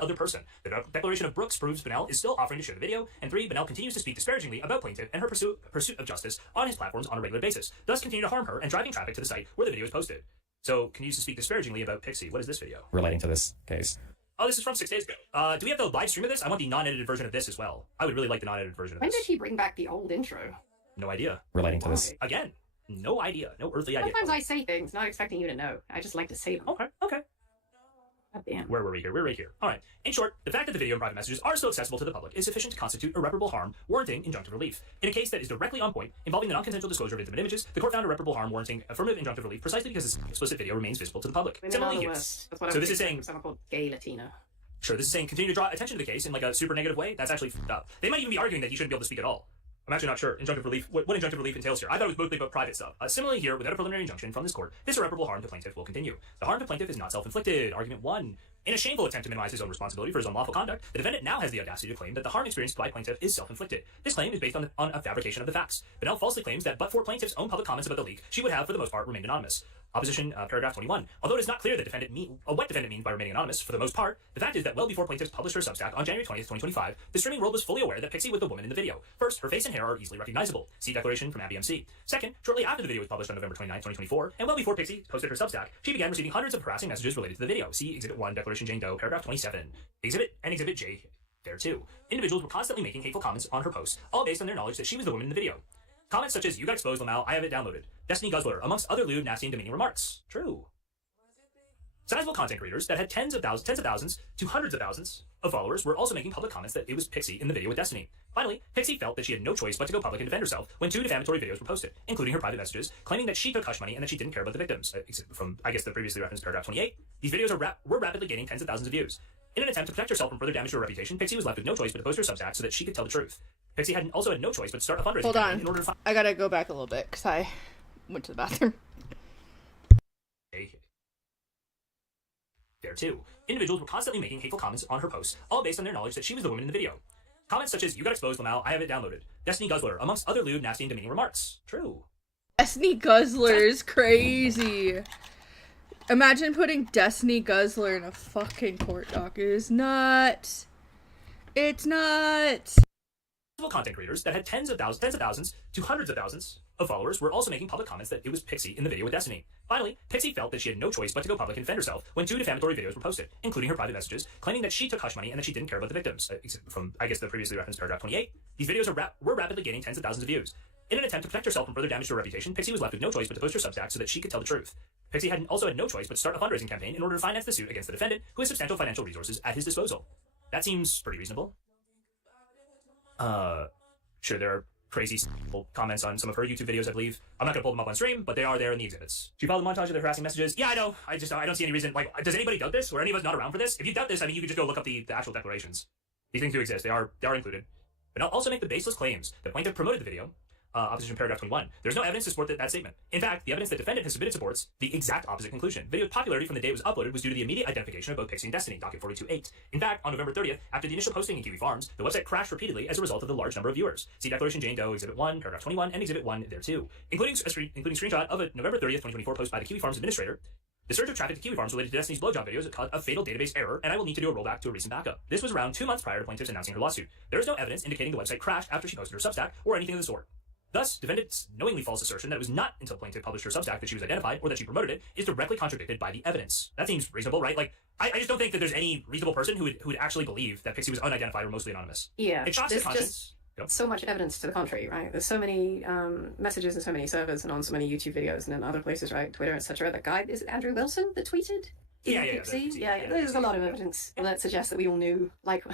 other person. The declaration of Brooks proves Benel is still offering to share the video. And 3, Benel continues to speak disparagingly about plaintiff and her pursuit of justice on his platforms on a regular basis, thus continue to harm her and driving traffic to the site where the video is posted. So, continues to speak disparagingly about Pixie. What is this video? Relating to this case. Oh, this is from 6 days ago. Do we have the live stream of this? I want the non-edited version of this as well. I would really like the non-edited version of When this. did he bring back the old intro? No idea. relating to this. Again, no idea. No earthly idea. Sometimes I say things not expecting you to know. I just like to say them. Okay, okay. God damn. Where were we here? We're right here. All right. In short, the fact that the video and private messages are still accessible to the public is sufficient to constitute irreparable harm, warranting injunctive relief. In a case that is directly on point, involving the non-consensual disclosure of intimate images, the court found irreparable harm warranting affirmative injunctive relief precisely because this explicit video remains visible to the public. Women Similarly are the here. worst. That's what So I this would is saying- for someone called gay Latina. Sure, this is saying continue to draw attention to the case in like a super negative way. That's actually fucked up. They might even be arguing that he shouldn't be able to speak at all. I'm actually not sure injunctive relief, what injunctive relief entails here. I thought it was mostly about private stuff. Similarly here, without a preliminary injunction from this court, this irreparable harm to plaintiff will continue. The harm to plaintiff is not self-inflicted. Argument 1. In a shameful attempt to minimize his own responsibility for his unlawful conduct, the defendant now has the audacity to claim that the harm experienced by plaintiff is self-inflicted. This claim is based on a fabrication of the facts. Benell falsely claims that but for plaintiff's own public comments about the leak, she would have, for the most part, remained anonymous. Opposition, paragraph 21. Although it is not clear what defendant means by remaining anonymous, for the most part, the fact is that well before plaintiffs published her Substack on January 20th, 2025, the streaming world was fully aware that Pixie was the woman in the video. First, her face and hair are easily recognizable. See declaration from ABMC. Second, shortly after the video was published on November 29th, 2024, and well before Pixie posted her Substack, she began receiving hundreds of harassing messages related to the video. See Exhibit 1, Declaration Jane Doe, paragraph 27. Exhibit and Exhibit J there too. Individuals were constantly making hateful comments on her posts, all based on their knowledge that she was the woman in the video. Comments such as, "You got exposed, Lamau, I have it downloaded. Destiny Guzzler," amongst other lewd, nasty, and demeaning remarks. True. Sizable content creators that had tens of thousands to hundreds of thousands of followers were also making public comments that it was Pixie in the video with Destiny. Finally, Pixie felt that she had no choice but to go public and defend herself when 2 defamatory videos were posted, including her private messages, claiming that she took hush money and that she didn't care about the victims. From, I guess, the previously referenced paragraph 28, these videos were rapidly gaining tens of thousands of views. In an attempt to protect herself from further damage to her reputation, Pixie was left with no choice but to post her Substack so that she could tell the truth. Pixie also had no choice but to start a fundraising Hold campaign on. in order to find I gotta go back a little bit because I went to the bathroom. there too. Individuals were constantly making hateful comments on her posts, all based on their knowledge that she was the woman in the video. Comments such as, "You got exposed, Lamau, I have it downloaded. Destiny Guzzler," amongst other lewd, nasty, and demeaning remarks. True. Destiny Guzzler is crazy. Imagine putting Destiny Guzzler in a fucking court doc. It is nuts. It's nuts. Content creators that had tens of thousands to hundreds of thousands of followers were also making public comments that it was Pixie in the video with Destiny. Finally, Pixie felt that she had no choice but to go public and defend herself when 2 defamatory videos were posted, including her private messages, claiming that she took hush money and that she didn't care about the victims. From, I guess, the previously referenced paragraph 28, these videos were rapidly gaining tens of thousands of views. In an attempt to protect herself from further damage to her reputation, Pixie was left with no choice but to post her Substack so that she could tell the truth. Pixie also had no choice but to start a fundraising campaign in order to finance the suit against the defendant, who has substantial financial resources at his disposal. That seems pretty reasonable. Sure, there are crazy comments on some of her YouTube videos, I believe. I'm not gonna pull them up on stream, but they are there in the exhibits. She filed a montage of the harassing messages. Yeah, I know. I don't see any reason. Like, does anybody doubt this? Or any of us not around for this? If you doubt this, I mean, you could just go look up the actual declarations. These things do exist. They are included. But I'll also make the baseless claims that plaintiff promoted the video. Opposition paragraph 21. There's no evidence to support that statement. In fact, the evidence that defendant has submitted supports the exact opposite conclusion. Video's popularity from the day it was uploaded was due to the immediate identification of both Pixie and Destiny, docket 42.8. In fact, on November 30th, after the initial posting in Kiwi Farms, the website crashed repeatedly as a result of the large number of viewers. See Declaration Jane Doe, Exhibit 1, paragraph 21, and Exhibit 1 there too. Including screenshot of a November 30th, 2024 post by the Kiwi Farms administrator. The surge of traffic to Kiwi Farms related to Destiny's blowjob videos caused a fatal database error, and I will need to do a rollback to a recent backup. This was around 2 months prior to plaintiffs announcing her lawsuit. There is no evidence indicating the website crashed after she posted her Substack or anything of the sort. Thus, defendant's knowingly false assertion that it was not until plaintiff published her Substack that she was identified or that she promoted it is directly contradicted by the evidence. That seems reasonable, right? Like, I just don't think that there's any reasonable person who would actually believe that Pixie was unidentified or mostly anonymous. Yeah, It shocks the there's conscience. Yep. so much evidence to the contrary, right? There's so many messages and so many servers and on so many YouTube videos and in other places, right? Twitter, etc. That guy, is it Andrew Wilson that tweeted? Yeah. There's a lot of evidence that suggests that we all knew, like,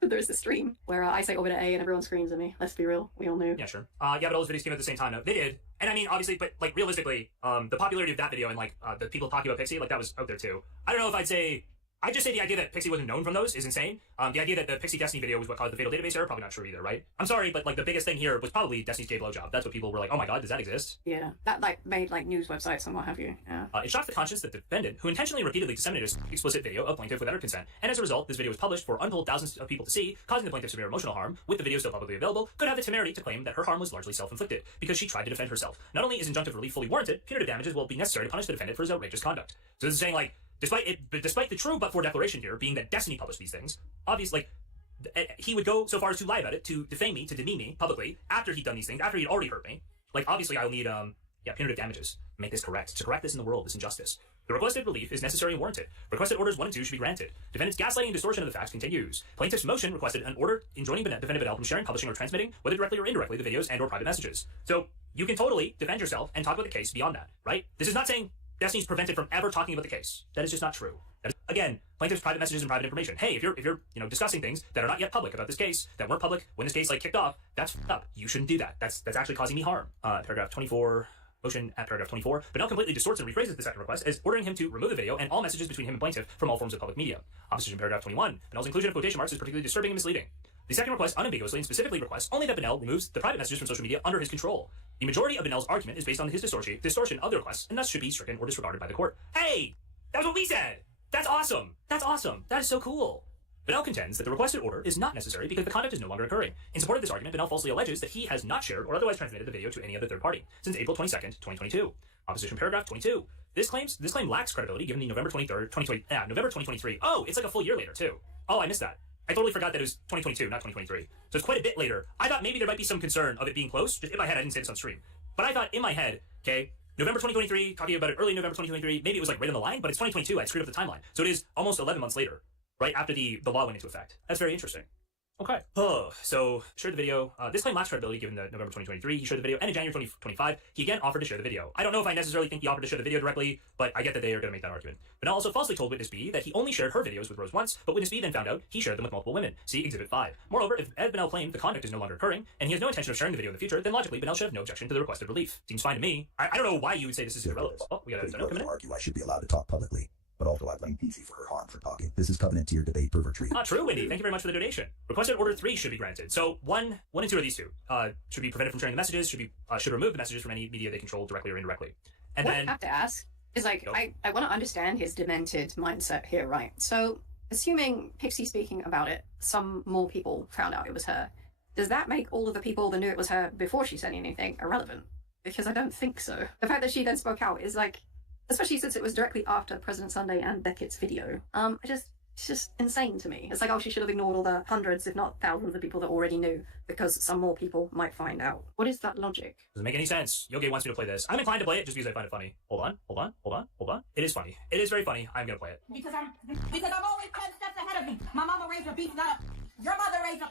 there's the stream where I say orbit at A and everyone screams at me. Let's be real, we all knew. Yeah, sure. Yeah, but all those videos came out at the same time. No, they did. And I mean, obviously, but like realistically, the popularity of that video and like the people talking about Pixie, like that was out there too. I don't know if I'd just say the idea that Pixie wasn't known from those is insane. The idea that the Pixie Destiny video was what caused the fatal database error, probably not true either, right? I'm sorry, but like the biggest thing here was probably Destiny's gay blowjob. That's what people were like, oh my god, does that exist? Yeah, that like made like news websites and what have you. Yeah. It shocked the conscience that the defendant, who intentionally and repeatedly disseminated an explicit video of plaintiff without her consent, and as a result, this video was published for untold thousands of people to see, causing the plaintiff severe emotional harm, with the video still publicly available, could have the temerity to claim that her harm was largely self-inflicted, because she tried to defend herself. Not only is injunctive relief fully warranted, punitive damages will be necessary to punish the defendant for his outrageous conduct. So this is saying like, despite the true but-for declaration here being that Destiny published these things, obviously, he would go so far as to lie about it, to defame me, to demean me publicly, after he'd done these things, after he'd already hurt me. Like, obviously, I'll need, punitive damages. Make this correct. To correct this in the world, this injustice. The requested relief is necessary and warranted. Requested orders 1 and 2 should be granted. Defendant's gaslighting and distortion of the facts continues. Plaintiff's motion requested an order enjoining defendant Benel from sharing, publishing, or transmitting, whether directly or indirectly, the videos and/or private messages. So you can totally defend yourself and talk about the case beyond that, right? This is not saying Destiny's prevented from ever talking about the case. That is just not true. That is, again, plaintiff's private messages and private information. Hey, if you're discussing things that are not yet public about this case, that weren't public when this case kicked off, that's up. You shouldn't do that. That's actually causing me harm. Paragraph 24. Motion at paragraph 24, Benel completely distorts and rephrases the second request as ordering him to remove the video and all messages between him and plaintiff from all forms of public media. Opposition paragraph 21, Benel's inclusion of quotation marks is particularly disturbing and misleading. The second request unambiguously and specifically requests only that Benel removes the private messages from social media under his control. The majority of Benel's argument is based on his distortion of the requests and thus should be stricken or disregarded by the court. Hey, that's what we said. That's awesome. That's awesome. That is so cool. Benel contends that the requested order is not necessary because the conduct is no longer occurring. In support of this argument, Benel falsely alleges that he has not shared or otherwise transmitted the video to any other third party since April 22nd, 2022. Opposition paragraph 22. This claim lacks credibility given the November 2023. Oh, it's like a full year later too. Oh, I missed that. I totally forgot that it was 2022, not 2023. So it's quite a bit later. I thought maybe there might be some concern of it being close. Just in my head, I didn't say this on stream. But I thought in my head, okay, November 2023, talking about it early November 2023, maybe it was right on the line, but it's 2022. I screwed up the timeline. So it is almost 11 months later, right after the law went into effect. That's very interesting. Okay. Oh, so shared the video. This claim lacks credibility given the November 2023. He shared the video, and in January 2025, he again offered to share the video. I don't know if I necessarily think he offered to share the video directly, but I get that they are going to make that argument. Benel also falsely told witness B that he only shared her videos with Rose once, but witness B then found out he shared them with multiple women. See Exhibit 5. Moreover, if as Benel claimed the conduct is no longer occurring, and he has no intention of sharing the video in the future, then logically Benel should have no objection to the requested relief. Seems fine to me. I don't know why you would say this is irrelevant. Oh, we got a coming in. Argue I should be allowed to talk publicly. But also I blame PC for her harm for talking. This is covenant to your debate pervert treat. True, Wendy. Thank you very much for the donation. Requested order 3 should be granted. So 1 and 2 are these two. Should be prevented from sharing the messages, should remove the messages from any media they control directly or indirectly. And what then I have to ask is I want to understand his demented mindset here, right? So assuming Pixie speaking about it, some more people found out it was her. Does that make all of the people that knew it was her before she said anything irrelevant? Because I don't think so. The fact that she then spoke out is especially since it was directly after President Sunday and Beckett's video. It's just insane to me. It's like, oh, she should have ignored all the hundreds, if not thousands of people that already knew because some more people might find out. What is that logic? Doesn't make any sense. Yogi wants me to play this. I'm inclined to play it just because I find it funny. Hold on. It is funny. It is very funny. I'm going to play it. Because I'm always 10 steps ahead of me. My mama raised a beast, not your mother raised a...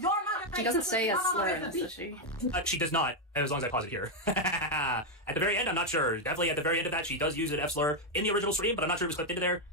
Your mother raised She doesn't say a slur raised in this, does she? She does not, as long as I pause it here. At the very end, I'm not sure. Definitely at the very end of that, she does use an F slur in the original stream, but I'm not sure it was clipped into there.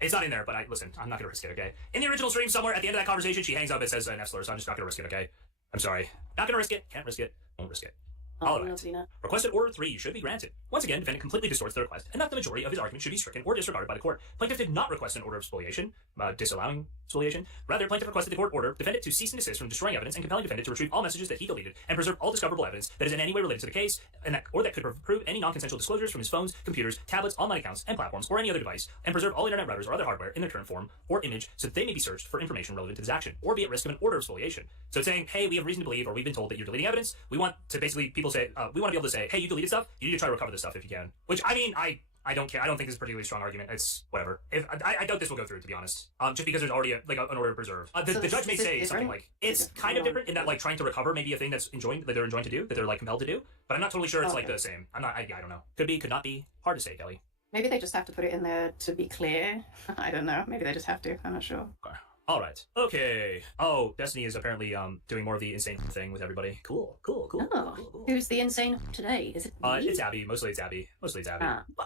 It's not in there, but listen, I'm not going to risk it, okay? In the original stream, somewhere at the end of that conversation, she hangs up, it says an F slur, so I'm just not going to risk it, okay? I'm sorry. Not going to risk it. Can't risk it. Won't risk it. All right. Requested order 3 should be granted. Once again, defendant completely distorts the request, and that the majority of his argument should be stricken or disregarded by the court. Plaintiff did not request an order of spoliation, disallowing spoliation. Rather, plaintiff requested the court order defendant to cease and desist from destroying evidence and compelling defendant to retrieve all messages that he deleted and preserve all discoverable evidence that is in any way related to the case, and that could prove any non-consensual disclosures from his phones, computers, tablets, online accounts, and platforms, or any other device, and preserve all internet routers or other hardware in their current form or image so that they may be searched for information relevant to this action, or be at risk of an order of spoliation. So it's saying, hey, we have reason to believe, or we've been told that you're deleting evidence. We want to basically, people say, we want to be able to say, hey, you deleted stuff, you need to try to recover this stuff if you can. Which, I mean, I don't care. I don't think this is a particularly strong argument. It's whatever. I doubt this will go through, to be honest. Just because there's already an order preserved. The judge may say something like, it's kind of different in that trying to recover may be a thing that they're enjoined to do, that they're compelled to do. But I'm not totally sure it's the same. I don't know. Could be, could not be. Hard to say, Kelly. Maybe they just have to put it in there to be clear. I don't know. Maybe they just have to. I'm not sure. Okay. All right. Okay. Oh, Destiny is apparently doing more of the insane thing with everybody. Cool. Oh, cool. Who's the insane today? Is it me? It's Abby. Mostly it's Abby. But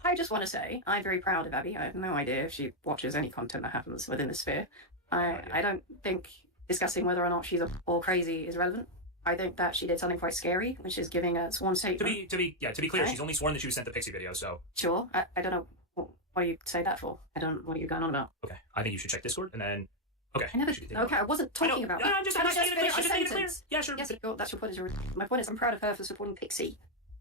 I just want to say, I'm very proud of Abby. I have no idea if she watches any content that happens within the sphere. I don't think discussing whether or not she's all crazy is relevant. I think that she did something quite scary, which is giving a sworn statement. To be clear, she's only sworn that she was sent the Pixie video, so... Sure. I don't know. What do you say that for? What are you going on about? Okay. I think you should check Discord, and then... Okay. I wasn't talking about that. I'm just making it clear. Yeah, sure. Yes, that's your point. My point is, I'm proud of her for supporting Pixie.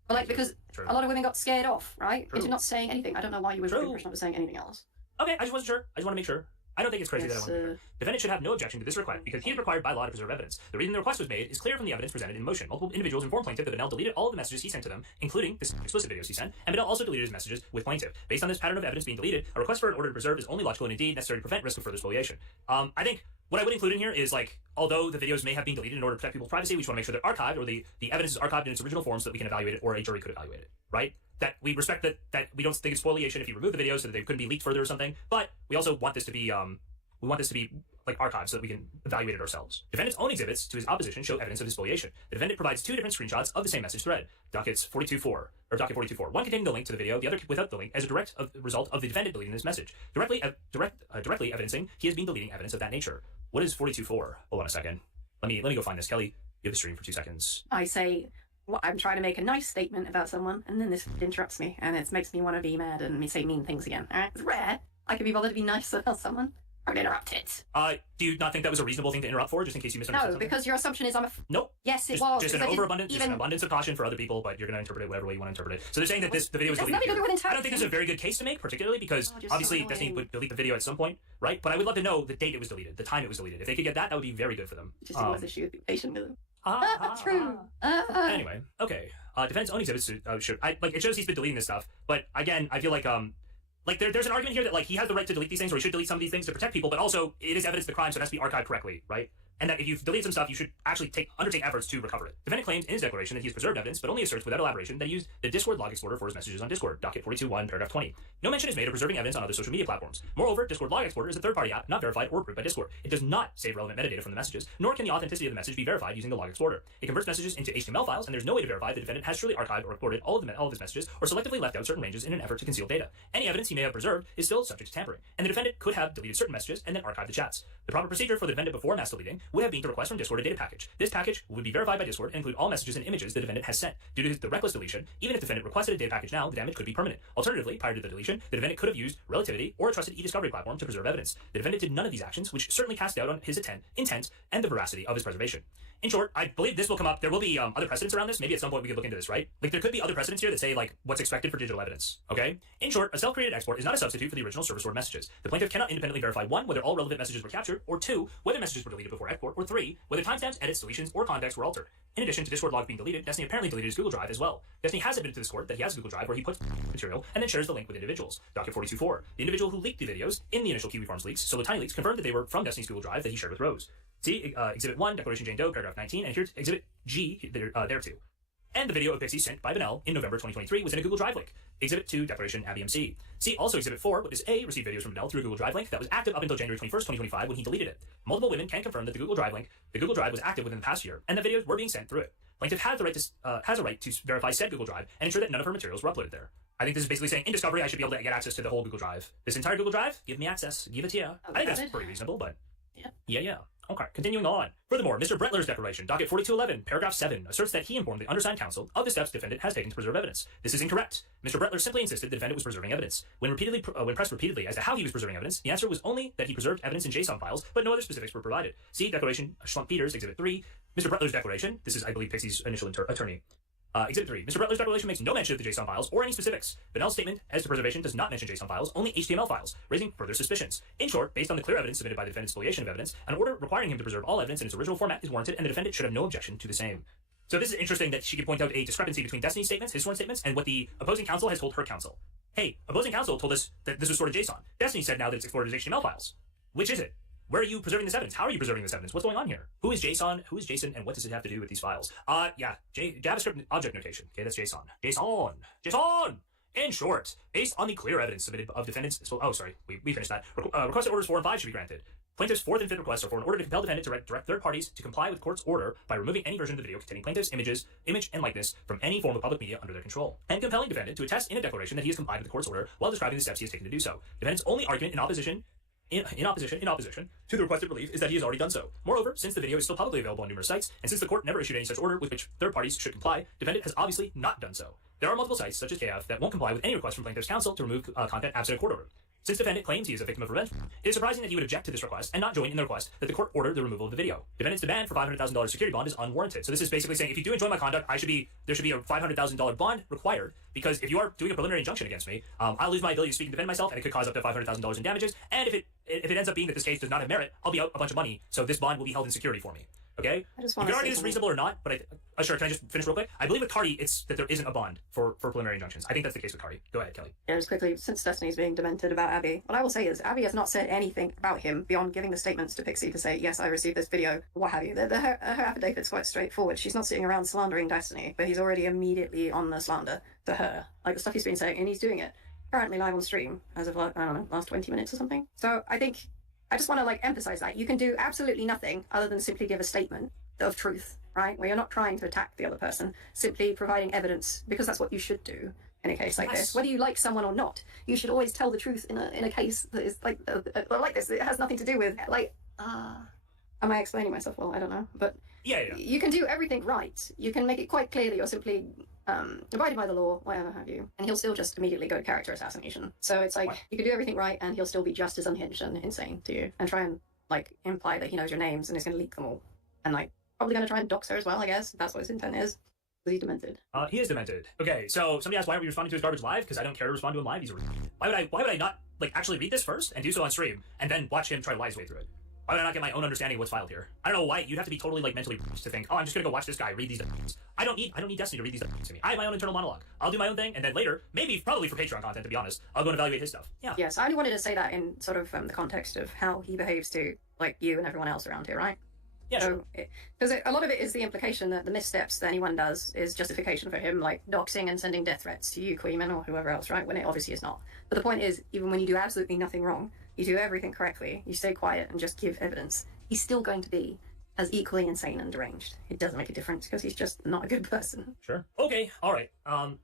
But because a lot of women got scared off, right? Into not saying anything. I don't know why you were the impression of saying anything else. Okay, I just wasn't sure. I just want to make sure. I don't think it's crazy that I want to make sure. Defendant should have no objection to this request because he is required by law to preserve evidence. The reason the request was made is clear from the evidence presented in motion. Multiple individuals informed plaintiff that Benel deleted all of the messages he sent to them, including the explicit videos he sent, and Benel also deleted his messages with plaintiff. Based on this pattern of evidence being deleted, a request for an order to preserve is only logical and indeed necessary to prevent risk of further spoliation. I think what I would include in here is like, although the videos may have been deleted in order to protect people's privacy, we just want to make sure they're archived, or the evidence is archived in its original form so that we can evaluate it, or a jury could evaluate it, right? That we respect that we don't think it's spoliation if you remove the videos so that they couldn't be leaked further or something, but we also want this to be like archived so that we can evaluate it ourselves. Defendant's own exhibits to his opposition show evidence of his spoliation. The defendant provides 2 different screenshots of the same message thread, docket 42.4, one containing the link to the video, the other without the link, as a direct result of the defendant deleting this message, directly evidencing he has been deleting evidence of that nature. What is 42.4? Hold on a second. Let me go find this. Kelly, you have the stream for 2 seconds. I say, well, I'm trying to make a nice statement about someone, and then this interrupts me, and it makes me want to be mad and me say mean things again. Alright? It's rare. I can be bothered to be nice about someone. I'm interrupted. Do you not think that was a reasonable thing to interrupt for, just in case you misunderstood something? No, because your assumption is Nope. Yes, it was. Just an abundance of caution for other people, but you're going to interpret it whatever way you want to interpret it. So they're saying that the video was deleted. I don't think this is a very good case to make, particularly because obviously Destiny would delete the video at some point, right? But I would love to know the date it was deleted, the time it was deleted. If they could get that, that would be very good for them. Just was issue. Be patient with them. True. Anyway, okay. Defendant's own exhibits. Sure. It shows he's been deleting this stuff, but again, I feel like there's an argument here that like he has the right to delete these things, or he should delete some of these things to protect people, but also it is evidence of the crime, so it has to be archived correctly, right? And that if you've deleted some stuff, you should actually undertake efforts to recover it. Defendant claims in his declaration that he has preserved evidence, but only asserts without elaboration that he used the Discord log explorer for his messages on Discord, docket 42.1, paragraph 20. No mention is made of preserving evidence on other social media platforms. Moreover, Discord log explorer is a third-party app not verified or approved by Discord. It does not save relevant metadata from the messages, nor can the authenticity of the message be verified using the log explorer. It converts messages into HTML files, and there's no way to verify the defendant has truly archived or recorded all of his messages, or selectively left out certain ranges in an effort to conceal data. Any evidence he may have preserved is still subject to tampering, and the defendant could have deleted certain messages and then archived the chats. The proper procedure for the defendant before mass deleting would have been to request from Discord a data package. This package would be verified by Discord and include all messages and images the defendant has sent. Due to the reckless deletion, even if the defendant requested a data package now, the damage could be permanent. Alternatively, prior to the deletion, the defendant could have used Relativity or a trusted e-discovery platform to preserve evidence. The defendant did none of these actions, which certainly cast doubt on his intent and the veracity of his preservation. In short, I believe this will come up. There will be other precedents around this. Maybe at some point we could look into this, right? Like there could be other precedents here that say like what's expected for digital evidence. Okay? In short, a self-created export is not a substitute for the original server stored messages. The plaintiff cannot independently verify 1, whether all relevant messages were captured, or 2, whether messages were deleted before export, or 3, whether timestamps, edits, deletions, or context were altered. In addition to Discord log being deleted, Destiny apparently deleted his Google Drive as well. Destiny has admitted to this court that he has a Google Drive where he puts material and then shares the link with individuals. Docket 42.4. The individual who leaked the videos in the initial Kiwi Farms leaks, Solo Tiny Leaks, confirmed that they were from Destiny's Google Drive that he shared with Rose. See Exhibit 1, Declaration Jane Doe, paragraph 19, and here's Exhibit G, there too. And the video of Pixie sent by Benel in November 2023 was in a Google Drive link. Exhibit 2, Declaration Abby MC. See also Exhibit 4, Witness A received videos from Benel through a Google Drive link that was active up until January 21st, 2025 when he deleted it. Multiple women can confirm that the Google Drive was active within the past year, and the videos were being sent through it. Plaintiff has a right to verify said Google Drive and ensure that none of her materials were uploaded there. I think this is basically saying in discovery I should be able to get access to the whole Google Drive. This entire Google Drive, give me access, give it to you. I think that's pretty reasonable, but yeah. Okay, continuing on. Furthermore, Mr. Brettler's declaration, docket 4211, paragraph 7, asserts that he informed the undersigned counsel of the steps defendant has taken to preserve evidence. This is incorrect. Mr. Brettler simply insisted the defendant was preserving evidence. When pressed repeatedly as to how he was preserving evidence, the answer was only that he preserved evidence in JSON files, but no other specifics were provided. See Declaration Schlump-Peters, Exhibit 3. Mr. Brettler's declaration, this is, I believe, Pixie's initial attorney. Exhibit 3. Mr. Brettler's declaration makes no mention of the JSON files or any specifics. Benel's statement as to preservation does not mention JSON files, only HTML files, raising further suspicions. In short, based on the clear evidence submitted by the defendant's spoliation of evidence, an order requiring him to preserve all evidence in its original format is warranted, and the defendant should have no objection to the same. So this is interesting that she could point out a discrepancy between Destiny's statements, his sworn statements, and what the opposing counsel has told her counsel. Hey, opposing counsel told us that this was stored as JSON. Destiny said now that it's exported as HTML files. Which is it? Where are you preserving this evidence? How are you preserving this evidence? What's going on here? Who is JSON? Who is JSON? And what does it have to do with these files? JavaScript object notation. Okay, that's JSON. JSON! In short, based on the clear evidence submitted of defendants... we finished that. Requested orders 4 and 5 should be granted. Plaintiff's 4th and 5th requests are for an order to compel defendant to direct third parties to comply with court's order by removing any version of the video containing plaintiff's image and likeness from any form of public media under their control, and compelling defendant to attest in a declaration that he has complied with the court's order while describing the steps he has taken to do so. Defendant's only argument in opposition to the requested relief is that he has already done so. Moreover, since the video is still publicly available on numerous sites, and since the court never issued any such order with which third parties should comply, defendant has obviously not done so. There are multiple sites, such as KF, that won't comply with any request from plaintiff's counsel to remove content absent a court order. Since defendant claims he is a victim of revenge, it is surprising that he would object to this request and not join in the request that the court order the removal of the video. Defendant's demand for $500,000 security bond is unwarranted. So this is basically saying if you do enjoy my conduct, there should be a $500,000 bond required, because if you are doing a preliminary injunction against me, I'll lose my ability to speak and defend myself, and it could cause up to $500,000 in damages. And if it ends up being that this case does not have merit, I'll be out a bunch of money. So this bond will be held in security for me. Okay? I just You want can to argue say this is something. reasonable or not, but sure, can I just finish real quick? I believe with Cardi, it's that there isn't a bond for preliminary injunctions. I think that's the case with Cardi. Go ahead, Kelly. Yeah, just quickly, since Destiny's being demented about Abby, what I will say is Abby has not said anything about him beyond giving the statements to Pixie to say, yes, I received this video, what have you. Her affidavit's quite straightforward. She's not sitting around slandering Destiny, but he's already immediately on the slander to her. Like the stuff he's been saying, and he's doing it currently live on stream as of, like, I don't know, last 20 minutes or something. So I think, I just want to, like, emphasize that. You can do absolutely nothing other than simply give a statement of truth, right? Where you're not trying to attack the other person, simply providing evidence, because that's what you should do in a case like this. Whether you like someone or not, you should always tell the truth in a case that is like this. It has nothing to do with, like, am I explaining myself well? I don't know. But Yeah. you can do everything right. You can make it quite clear that you're simply abiding by the law, whatever have you, and he'll still just immediately go character assassination. So it's like, you can do everything right and he'll still be just as unhinged and insane to you, and try and, like, imply that he knows your names and is going to leak them all, and, like, probably going to try and dox her as well, I guess, if that's what his intent is. Because he's demented. He is demented. Okay, so somebody asked why aren't we responding to his garbage live? Because I don't care to respond to him live. Why would I not, like, actually read this first and do so on stream and then watch him try to lie his way through it? Why would I not get my own understanding of what's filed here? I don't know why you'd have to be totally, like, mentally to think, oh, I'm just gonna go watch this guy read these documents. I don't need Destiny to read these documents to me. I have my own internal monologue. I'll do my own thing, and then later, probably for Patreon content, to be honest, I'll go and evaluate his stuff. Yeah. Yes, I only wanted to say that in sort of the context of how he behaves to, like, you and everyone else around here, right? Yeah, sure. Because a lot of it is the implication that the missteps that anyone does is justification for him, like doxing and sending death threats to you, Queeman, or whoever else, right? When it obviously is not. But the point is, even when you do absolutely nothing wrong, you do everything correctly, you stay quiet and just give evidence, he's still going to be as equally insane and deranged. It doesn't make a difference because he's just not a good person. Sure. Okay, alright.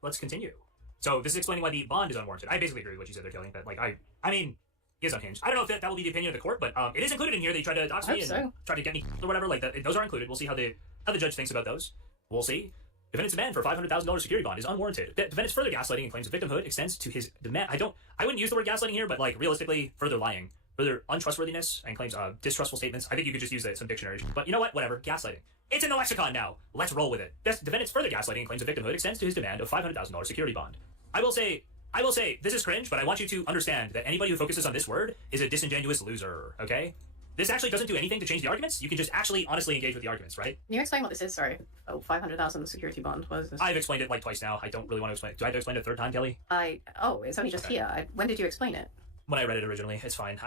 Let's continue. So this is explaining why the bond is unwarranted. I basically agree with what you said there, Kelly, but, like, I mean, he is unhinged. I don't know if that will be the opinion of the court, but it is included in here that he tried to dox me and try to get me or whatever. Like, those are included. We'll see how the judge thinks about those. We'll see. Defendant's demand for $500,000 security bond is unwarranted. Defendant's further gaslighting and claims of victimhood extends to his demand. I wouldn't use the word gaslighting here, but, like, realistically, further lying, further untrustworthiness, and claims distrustful statements. I think you could just use some dictionaries. But you know what? Whatever. Gaslighting. It's in the lexicon now. Let's roll with it. Defendant's further gaslighting and claims of victimhood extends to his demand of $500,000 security bond. I will say, this is cringe, but I want you to understand that anybody who focuses on this word is a disingenuous loser, okay? This actually doesn't do anything to change the arguments. You can just actually honestly engage with the arguments, right? Can you explain what this is? Sorry. Oh, 500,000 security bond. What is this? I've explained it like twice now. I don't really want to explain it. Do I have to explain it a third time, Kelly? It's only just here. When did you explain it? When I read it originally. It's fine.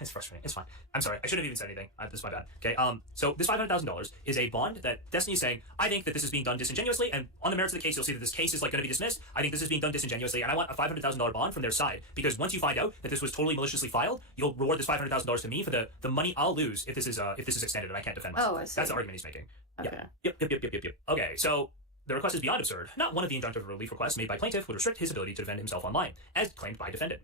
It's frustrating. It's fine. I'm sorry. I shouldn't have even said anything. This is my bad. Okay. So this $500,000 is a bond that Destiny is saying, I think that this is being done disingenuously, and on the merits of the case, you'll see that this case is, like, going to be dismissed. I think this is being done disingenuously, and I want a $500,000 bond from their side, because once you find out that this was totally maliciously filed, you'll reward this $500,000 to me for the money I'll lose if this is extended and I can't defend myself. Oh, I see. That's the argument he's making. Okay. Yeah. Yep. Okay. So the request is beyond absurd. Not one of the injunctive relief requests made by plaintiff would restrict his ability to defend himself online, as claimed by defendant.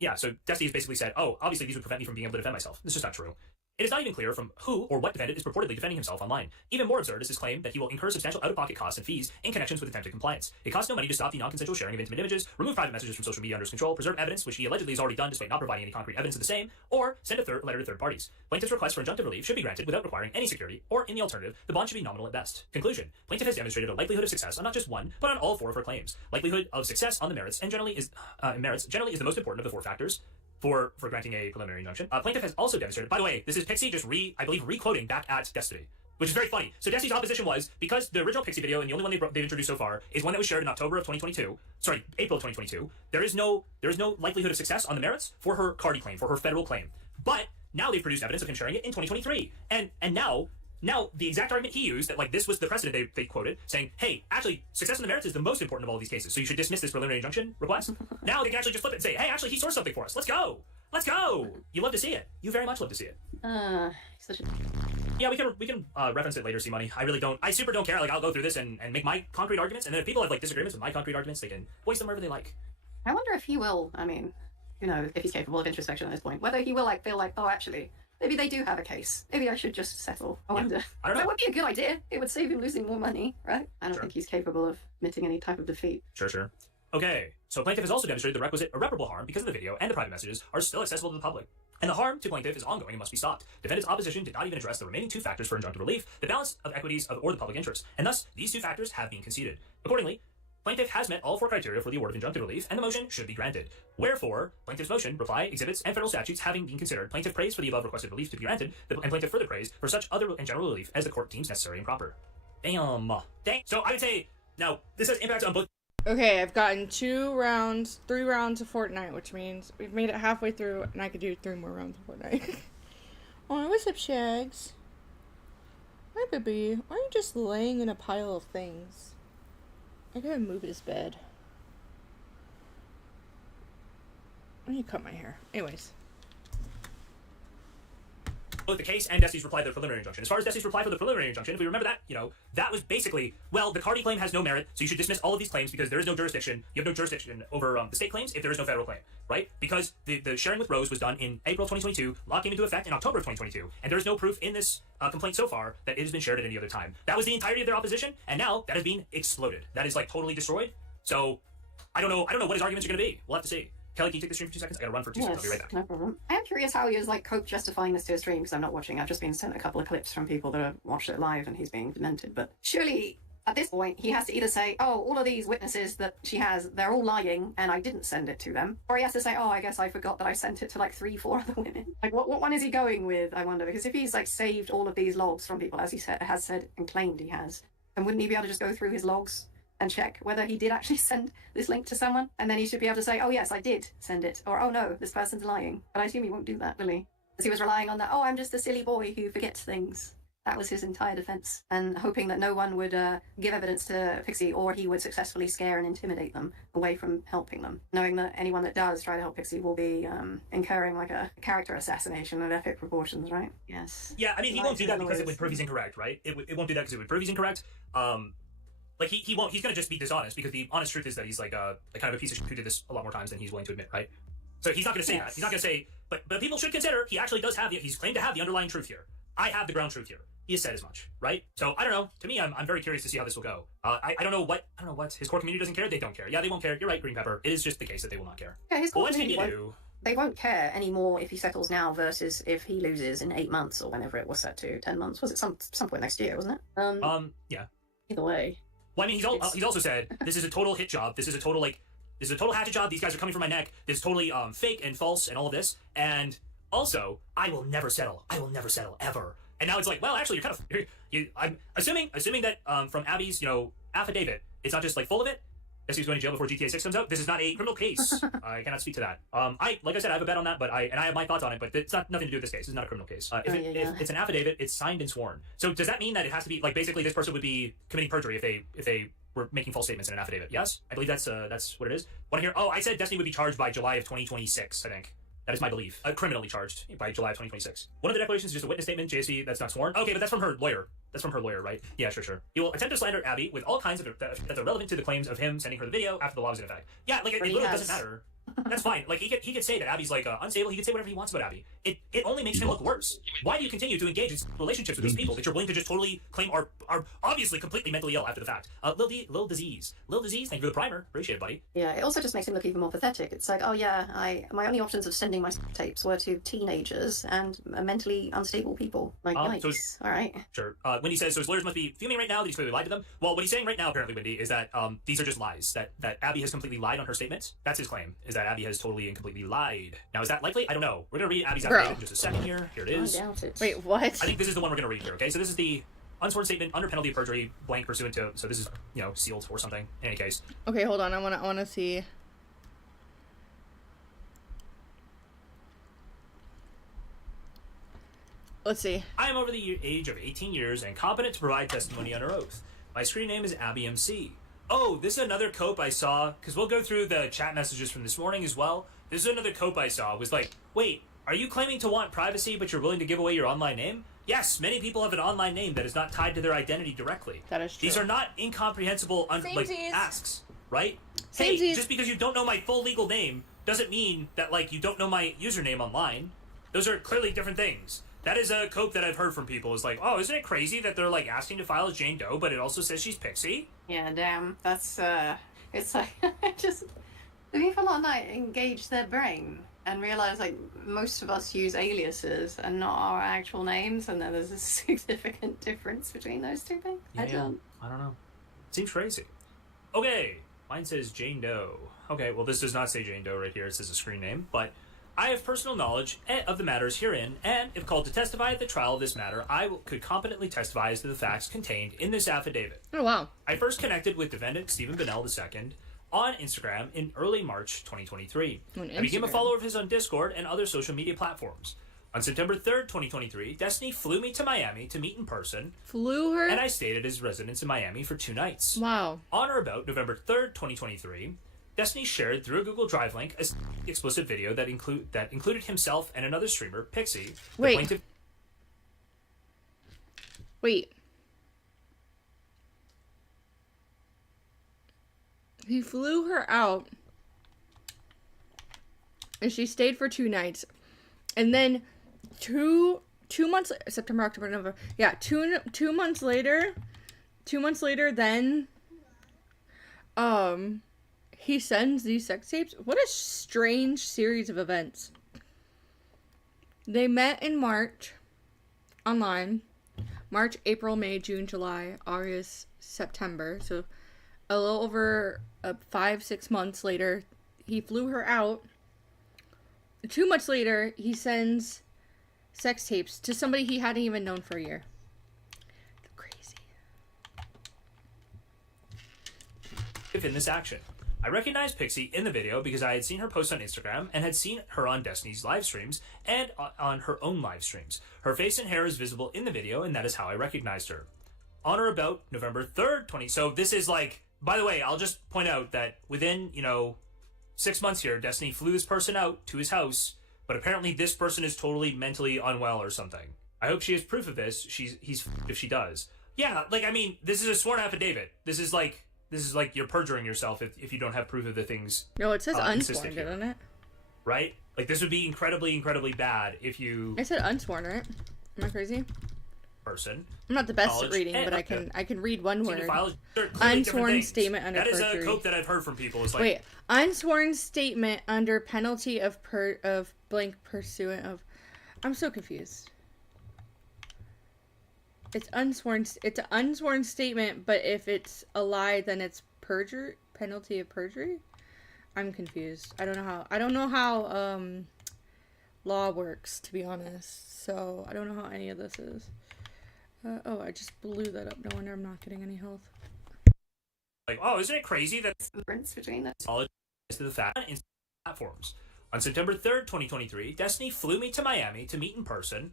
Yeah, so Destiny has basically said, oh, obviously these would prevent me from being able to defend myself. This is just not true. It is not even clear from who or what defendant is purportedly defending himself online. Even more absurd is his claim that he will incur substantial out-of-pocket costs and fees in connections with attempted compliance. It costs no money to stop the non-consensual sharing of intimate images, remove private messages from social media under his control, preserve evidence, which he allegedly has already done despite not providing any concrete evidence of the same, or send a letter to third parties. Plaintiff's request for injunctive relief should be granted without requiring any security, or in the alternative, the bond should be nominal at best. Conclusion. Plaintiff has demonstrated a likelihood of success on not just one, but on all four of her claims. Likelihood of success on the merits generally is the most important of the four factors for granting a preliminary injunction. Plaintiff has also demonstrated, by the way, this is Pixie just re-quoting back at Destiny, which is very funny. So Destiny's opposition was, because the original Pixie video, and the only one they've introduced so far, is one that was shared in April of 2022, there is no likelihood of success on the merits for her Cardi claim, for her federal claim. But now they've produced evidence of him sharing it in 2023. And now, the exact argument he used, that, like, this was the precedent they quoted, saying, hey, actually, success on the merits is the most important of all these cases, so you should dismiss this preliminary injunction request. Now they can actually just flip it and say, hey, actually, he sourced something for us. Let's go. You love to see it. You very much love to see it. Such a... Yeah, we can reference it later, C-Money. I super don't care. Like, I'll go through this and make my concrete arguments, and then if people have, like, disagreements with my concrete arguments, they can voice them wherever they like. I wonder if he will, if he's capable of introspection at this point, whether he will, like, feel like, oh, actually, maybe they do have a case. Maybe I should just settle. I wonder. I don't know. That would be a good idea. It would save him losing more money, right? I don't think he's capable of admitting any type of defeat. Sure. Okay, so plaintiff has also demonstrated the requisite irreparable harm because of the video and the private messages are still accessible to the public. And the harm to plaintiff is ongoing and must be stopped. Defendant's opposition did not even address the remaining two factors for injunctive relief, the balance of equities or the public interest, and thus these two factors have been conceded. Accordingly, plaintiff has met all 4 criteria for the award of injunctive relief, and the motion should be granted. Wherefore, plaintiff's motion, reply, exhibits, and federal statutes having been considered, plaintiff prays for the above requested relief to be granted, and plaintiff further prays for such other and general relief as the court deems necessary and proper. Damn. So I would say, now, this has impacts on both. Okay, I've gotten 3 rounds of Fortnite, which means we've made it halfway through, and I could do 3 more rounds of Fortnite. Oh, what's up, Shags? Hi, baby. Why are you just laying in a pile of things? I gotta move his bed. I need to cut my hair. Anyways. Both the case and Destiny's reply to the preliminary injunction. As far as Destiny's reply for the preliminary injunction, if we remember that, that was basically, well, the Cardi claim has no merit, so you should dismiss all of these claims because there is no jurisdiction. You have no jurisdiction over the state claims if there is no federal claim, right? Because the sharing with Rose was done in April 2022, law came into effect in October of 2022, and there is no proof in this complaint so far that it has been shared at any other time. That was the entirety of their opposition, and now that has been exploded. That is, like, totally destroyed. So, I don't know what his arguments are going to be. We'll have to see. Kelly, can you take the stream for 2 seconds? I gotta run for 2 seconds. I'll be right back. No problem. I am curious how he is like cope justifying this to a stream because I'm not watching. I've just been sent a couple of clips from people that have watched it live and he's being demented. But surely at this point he has to either say, oh, all of these witnesses that she has, they're all lying and I didn't send it to them. Or he has to say, oh, I guess I forgot that I sent it to like 3-4 other women. Like what one is he going with, I wonder? Because if he's like saved all of these logs from people, as he has said and claimed he has, then wouldn't he be able to just go through his logs and check whether he did actually send this link to someone? And then he should be able to say, oh yes, I did send it. Or, oh no, this person's lying. But I assume he won't do that, will he? Because he was relying on that, oh, I'm just a silly boy who forgets things. That was his entire defense. And hoping that no one would give evidence to Pixie or he would successfully scare and intimidate them away from helping them. Knowing that anyone that does try to help Pixie will be incurring like a character assassination of epic proportions, right? Yes. Yeah, I mean, he won't do that because it would prove he's incorrect, right? It won't do that because it would prove he's incorrect. Like, he won't, he's gonna just be dishonest, because the honest truth is that he's like a kind of a piece of shit who did this a lot more times than he's willing to admit, right? So he's not gonna say that. He's not gonna say, but people should consider, he actually does have, he's claimed to have the underlying truth here. I have the ground truth here. He has said as much, right? So, I don't know. To me, I'm very curious to see how this will go. I don't know what, his core community doesn't care? They don't care. Yeah, they won't care. You're right, Green Pepper. It is just the case that they will not care. Yeah, his core community they won't care anymore if he settles now versus if he loses in 8 months or whenever it was set to 10 months. Was it some point next year, wasn't it? Yeah. Either way. Well, I mean, he's also said, this is a total hit job. This is a total hatchet job. These guys are coming from my neck. This is totally fake and false and all of this. And also, I will never settle. I will never settle, ever. And now it's like, well, actually, I'm assuming that from Abby's, affidavit, it's not just like full of it. Yes, he's going to jail before GTA 6 comes out. This is not a criminal case. I cannot speak to that. Like I said, I have a bet on that, but I have my thoughts on it, but it's not nothing to do with this case. It's not a criminal case. If it's an affidavit, it's signed and sworn. So does that mean that it has to be, like, basically this person would be committing perjury if they were making false statements in an affidavit? Yes? I believe that's what it is. Want to hear? Oh, I said Destiny would be charged by July of 2026, I think. That is my belief. Criminally charged by July of 2026. One of the declarations is just a witness statement, JSC, that's not sworn. Okay, but that's from her lawyer. Right? Yeah, sure. He will attempt to slander Abby with all kinds of that are relevant to the claims of him sending her the video after the law was in effect. Yeah, like, it literally doesn't matter. That's fine. Like, he could say that Abby's, like, unstable. He could say whatever he wants about Abby. It only makes him look worse. Why do you continue to engage in relationships with these people that you're willing to just totally claim are obviously completely mentally ill after the fact? Lil Disease, thank you for the primer. Appreciate it, buddy. Yeah, it also just makes him look even more pathetic. It's like, oh yeah, my only options of sending my tapes were to teenagers and mentally unstable people. Like, yikes. All right. Sure. Wendy says, so his lawyers must be fuming right now that he's clearly lied to them. Well, what he's saying right now, apparently, Wendy, is that these are just lies. That Abby has completely lied on her statements. That's his claim, is that Abby has totally and completely lied. Now, is that likely? I don't know. We're going to read Abby's affidavit in just a second here. Here it is. I doubt it. Wait, what? I think this is the one we're going to read here, okay? So this is the unsworn statement under penalty of perjury, blank pursuant to, so this is, sealed or something, in any case. Okay, hold on. I want to see. Let's see. I am over the age of 18 years and competent to provide testimony under oath. My screen name is Abby MC. Oh, this is another cope I saw, because we'll go through the chat messages from this morning as well. This is another cope I saw. It was like, wait, are you claiming to want privacy, but you're willing to give away your online name? Yes, many people have an online name that is not tied to their identity directly. That is true. These are not incomprehensible asks, right? Samesies. Hey, just because you don't know my full legal name doesn't mean that, like, you don't know my username online. Those are clearly different things. That is a cope that I've heard from people. Is like, oh, isn't it crazy that they're, like, asking to file as Jane Doe, but it also says she's Pixie? Yeah, damn. That's, it's like, just, the people on that engage their brain and realize, like, most of us use aliases and not our actual names, and then there's a significant difference between those two things. Yeah, I don't know. Seems crazy. Okay. Mine says Jane Doe. Okay, well, this does not say Jane Doe right here. It says a screen name, but I have personal knowledge of the matters herein, and if called to testify at the trial of this matter, could competently testify as to the facts contained in this affidavit. Oh, wow. I first connected with defendant Stephen Bennell II on Instagram in early March 2023. I became a follower of his on Discord and other social media platforms. On September 3rd, 2023, Destiny flew me to Miami to meet in person. Flew her? And I stayed at his residence in Miami for 2 nights. Wow. On or about November 3rd, 2023, Destiny shared through a Google Drive link a explicit video that included himself and another streamer, Pixie. Wait. Wait. He flew her out, and she stayed for 2 nights, and then two months, September, October, November, yeah, two months later, then, he sends these sex tapes. What a strange series of events. They met in March, online, March, April, May, June, July, August, September, so a little over 5-6 months later, he flew her out. 2 months later, he sends sex tapes to somebody he hadn't even known for a year. Crazy. In this action, I recognized Pixie in the video because I had seen her post on Instagram and had seen her on Destiny's live streams and on her own live streams. Her face and hair is visible in the video, and that is how I recognized her. On or about November 3rd, so this is like, by the way, I'll just point out that within, 6 months here, Destiny flew this person out to his house, but apparently this person is totally mentally unwell or something. I hope she has proof of this. If she does. Yeah, this is a sworn affidavit. This is like you're perjuring yourself if you don't have proof of the things. No, it says unsworn, doesn't it? Right? Like, this would be incredibly, incredibly bad if you... I said unsworn, right? Am I crazy? Person. I'm not the best at reading, but I can read one word. Unsworn statement under perjury. That is a quote that I've heard from people. It's like, wait, unsworn statement under penalty of blank pursuant of. I'm so confused. It's unsworn. It's an unsworn statement, but if it's a lie, then it's perjury. Penalty of perjury. I'm confused. I don't know how law works, to be honest. So I don't know how any of this is. Oh, I just blew that up. No wonder I'm not getting any health. Like, oh, isn't it crazy that the difference between the to the fact in platforms? On September 3rd, 2023, Destiny flew me to Miami to meet in person,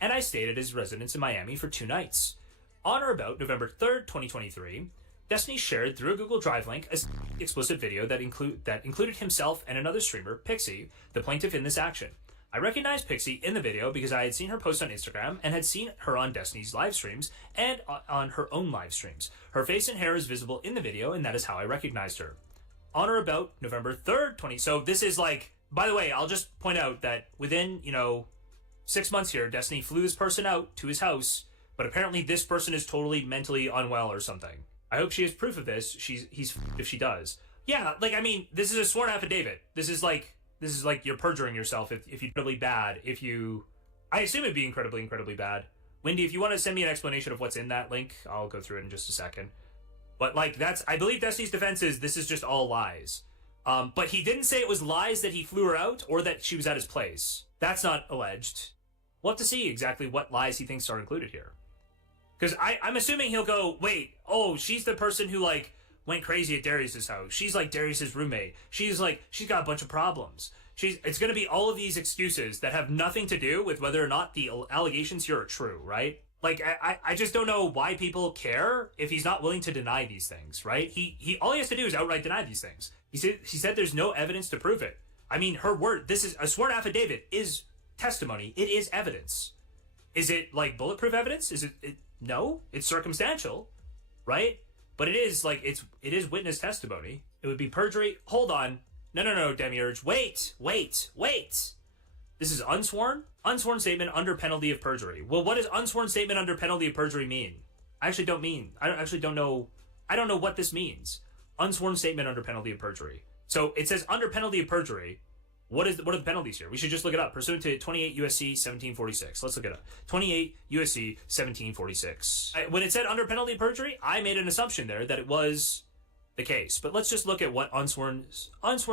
and I stayed at his residence in Miami for 2 nights. On or about November 3rd, 2023, Destiny shared through a Google Drive link a explicit video that included himself and another streamer, Pixie, the plaintiff in this action. I recognized Pixie in the video because I had seen her post on Instagram and had seen her on Destiny's live streams and on her own live streams. Her face and hair is visible in the video, and that is how I recognized her. On or about November 3rd, so this is like, by the way, I'll just point out that within, 6 months here, Destiny flew this person out to his house, but apparently this person is totally mentally unwell or something. I hope she has proof of this. If she does. Yeah, this is a sworn affidavit. This is like you're perjuring yourself if you're incredibly bad. I assume it'd be incredibly, incredibly bad. Wendy, if you want to send me an explanation of what's in that link, I'll go through it in just a second. But I believe Destiny's defense is this is just all lies. But he didn't say it was lies that he flew her out or that she was at his place. That's not alleged. We'll have to see exactly what lies he thinks are included here. Because I'm assuming he'll go, wait, oh, she's the person who went crazy at Darius's house. She's like Darius's roommate. She's got a bunch of problems. It's going to be all of these excuses that have nothing to do with whether or not the allegations here are true, right? I just don't know why people care if he's not willing to deny these things, right? He all he has to do is outright deny these things. He said there's no evidence to prove it. I mean, her word, this is a sworn affidavit, is testimony. It is evidence. Is it bulletproof evidence? Is it no, it's circumstantial, right? But it is it is witness testimony. It would be perjury. Hold on. No, Demiurge. Wait. This is unsworn statement under penalty of perjury. Well, what does unsworn statement under penalty of perjury mean? I don't know what this means. Unsworn statement under penalty of perjury. So it says under penalty of perjury. What are the penalties here? We should just look it up. Pursuant to 28 U.S.C. 1746. Let's look it up. 28 U.S.C. 1746. When it said under penalty of perjury, I made an assumption there that it was the case. But let's just look at what unsworn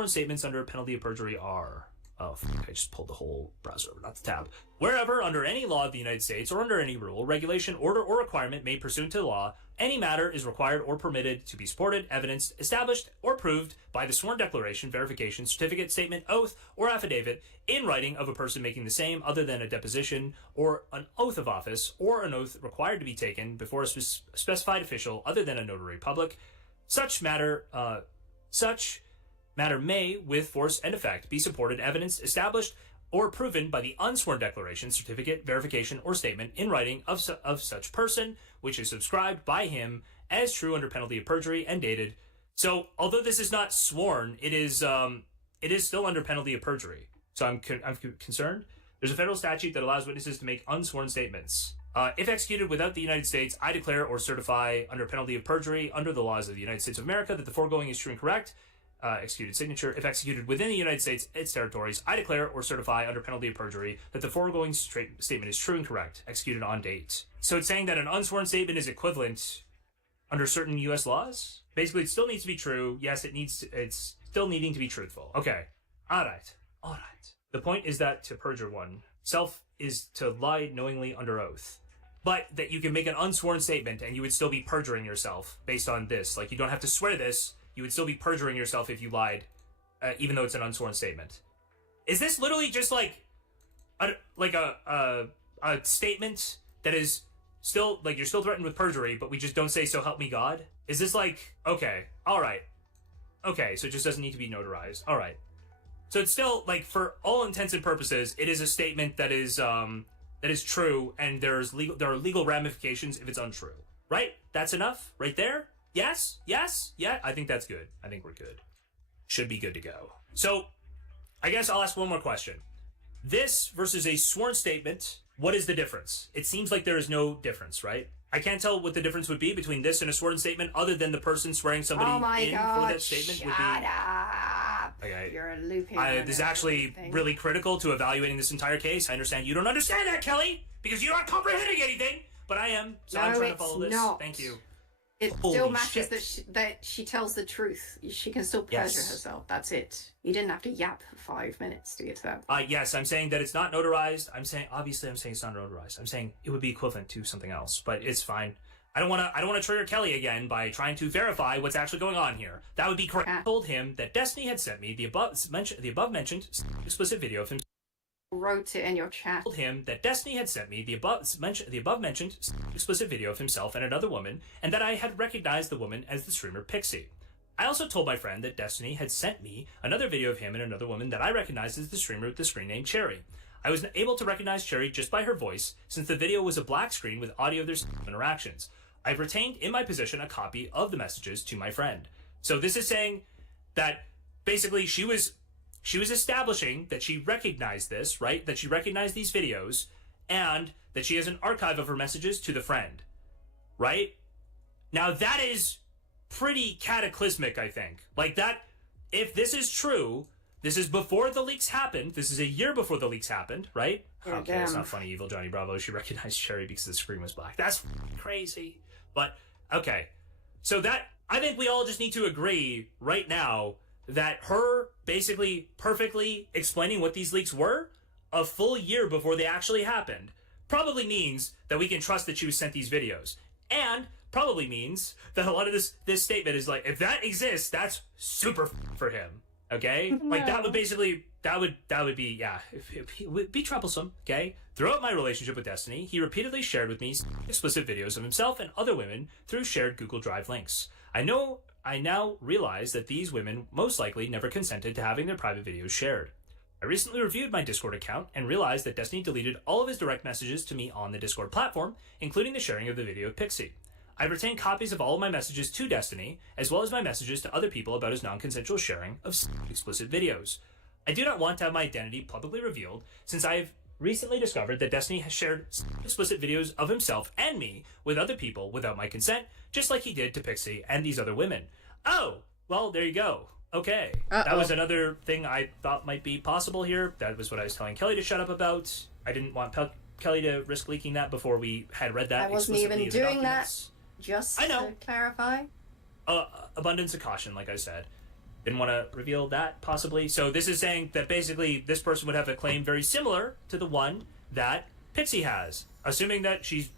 statements under penalty of perjury are. Oh, fuck, I just pulled the whole browser over, not the tab. Wherever, under any law of the United States, or under any rule, regulation, order, or requirement made pursuant to the law, any matter is required or permitted to be supported, evidenced, established, or proved by the sworn declaration, verification, certificate, statement, oath, or affidavit in writing of a person making the same, other than a deposition, or an oath of office, or an oath required to be taken before a specified official other than a notary public, such matter may, with force and effect, be supported, evidenced, established, or proven by the unsworn declaration, certificate, verification, or statement in writing of such person, which is subscribed by him as true under penalty of perjury and dated. So, although this is not sworn, it is still under penalty of perjury. So I'm concerned. There's a federal statute that allows witnesses to make unsworn statements. If executed without the United States, I declare or certify under penalty of perjury under the laws of the United States of America that the foregoing is true and correct. Executed signature. If executed within the United States, its territories, I declare or certify under penalty of perjury that the foregoing statement is true and correct. Executed on date. So it's saying that an unsworn statement is equivalent under certain U.S. laws. Basically, it still needs to be true. Yes, it's still needing to be truthful. Okay. All right. The point is that to perjure oneself is to lie knowingly under oath. But that you can make an unsworn statement and you would still be perjuring yourself based on this. Like, you don't have to swear this. You would still be perjuring yourself if you lied, even though it's an unsworn statement. Is this literally just like a statement that is still, like, you're still threatened with perjury, but we just don't say "so help me God"? Is this like, okay, all right, okay, so it just doesn't need to be notarized, all right? So it's still, like, for all intents and purposes, it is a statement that is true, and there are legal ramifications if it's untrue, right? That's enough, right there. Yes, yeah, I think that's good. I think we're good. Should be good to go. So, I guess I'll ask one more question. This versus a sworn statement, what is the difference? It seems like there is no difference, right? I can't tell what the difference would be between this and a sworn statement, other than the person swearing somebody in for that statement would be... Up. Okay. You're looping. This is actually really critical to evaluating this entire case. I understand you don't understand that, Kelly, because you're not comprehending anything, but I am, so I'm trying to follow this. Not. Thank you. It Holy still matters shit. that she tells the truth. She can still perjure herself. That's it. You didn't have to yap for 5 minutes to get to that. Yes, I'm saying that it's not notarized. Obviously I'm saying it's not notarized. I'm saying it would be equivalent to something else, but it's fine. I don't want to trigger Kelly again by trying to verify what's actually going on here. That would be correct. I told him that Destiny had sent me the above mentioned explicit video of him. Wrote it in your chat. Told him that Destiny had sent me the above mentioned explicit video of himself and another woman, and that I had recognized the woman as the streamer Pixie. I also told my friend that Destiny had sent me another video of him and another woman that I recognized as the streamer with the screen name Cherry. I was able to recognize Cherry just by her voice, since the video was a black screen with audio of their interactions. I've retained in my possession a copy of the messages to my friend. So this is saying that basically she was establishing that she recognized this, right? That she recognized these videos, and that she has an archive of her messages to the friend, right? Now that is pretty cataclysmic, I think. Like that, if this is true, this is before the leaks happened. This is a year before the leaks happened, right? Yeah, okay, it's not funny, Evil Johnny Bravo. She recognized Cherry because the screen was black. That's crazy. But, okay. So that, I think we all just need to agree right now that her basically perfectly explaining what these leaks were a full year before they actually happened probably means that we can trust that she was sent these videos. And probably means that a lot of this statement is like, if that exists, that's super for him. Okay? No. Like that would basically, that would be, yeah, it would be troublesome. Okay? Throughout my relationship with Destiny, he repeatedly shared with me explicit videos of himself and other women through shared Google Drive links. I now realize that these women most likely never consented to having their private videos shared. I recently reviewed my Discord account and realized that Destiny deleted all of his direct messages to me on the Discord platform, including the sharing of the video of Pixie. I've retained copies of all of my messages to Destiny, as well as my messages to other people about his non-consensual sharing of explicit videos. I do not want to have my identity publicly revealed, since I have recently discovered that Destiny has shared explicit videos of himself and me with other people without my consent, just like he did to Pixie and these other women. Oh, well, there you go. Okay. That was another thing I thought might be possible here. That was what I was telling Kelly to shut up about. I didn't want Kelly to risk leaking that before we had read that. I wasn't even doing that. Just I know. to clarify. abundance of caution, like I said. Didn't want to reveal that, possibly. So this is saying that basically this person would have a claim very similar to the one that Pixie has, assuming that she's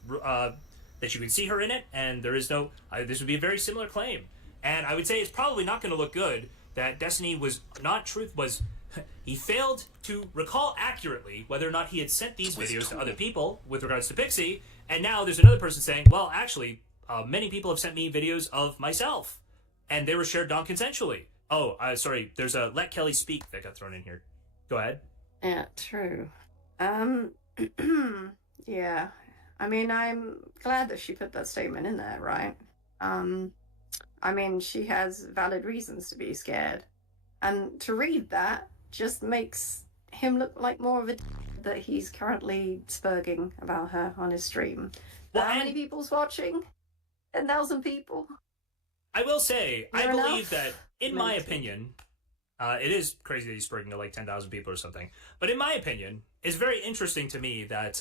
that you can see her in it, and there is no. This would be a very similar claim, and I would say it's probably not going to look good that Destiny was not he failed to recall accurately whether or not he had sent these videos to other people with regards to Pixie, and now there's another person saying, well, actually, many people have sent me videos of myself, and they were shared non-consensually. Oh, sorry, there's a Let Kelly Speak that got thrown in here. Go ahead. Yeah, true. Yeah. I mean, I'm glad that she put that statement in there, right? I mean, she has valid reasons to be scared. And to read that just makes him look like more of a that he's currently spurging about her on his stream. Well, how many people's watching? 10,000 people? I will say, I believe that, in my Mental. opinion, it is crazy that he's spurging to like 10,000 people or something, but in my opinion, it's very interesting to me that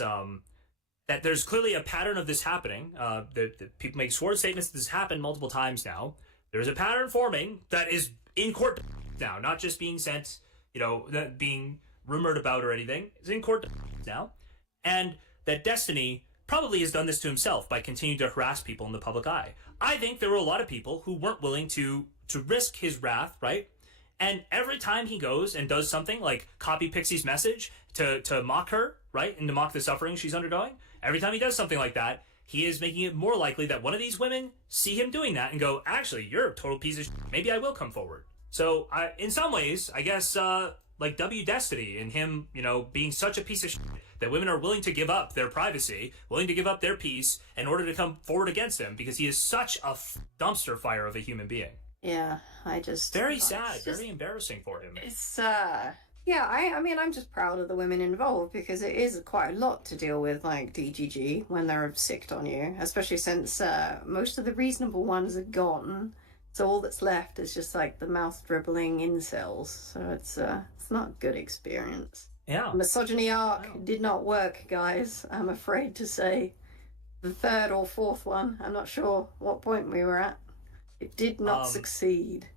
that there's clearly a pattern of this happening. That people make sworn statements that this happened multiple times now. There's a pattern forming that is in court now, not just being sent, that being rumored about or anything. It's in court now. And that Destiny probably has done this to himself by continuing to harass people in the public eye. I think there were a lot of people who weren't willing to risk his wrath, right? And every time he goes and does something like copy Pixie's message to mock her, right? And to mock the suffering she's undergoing, every time he does something like that, he is making it more likely that one of these women see him doing that and go, actually, you're a total piece of shit. Maybe I will come forward. So in some ways, I guess, like W Destiny and him, being such a piece of shit that women are willing to give up their privacy, willing to give up their peace in order to come forward against him because he is such a dumpster fire of a human being. Yeah, I just... Very sad, very embarrassing for him. It's, yeah, I mean, I'm just proud of the women involved because it is quite a lot to deal with, like, DGG, when they're sicked on you, especially since most of the reasonable ones are gone. So all that's left is just, like, the mouth-dribbling incels. So it's not a good experience. Yeah. The misogyny arc did not work, guys, I'm afraid to say. The third or fourth one, I'm not sure what point we were at. It did not succeed.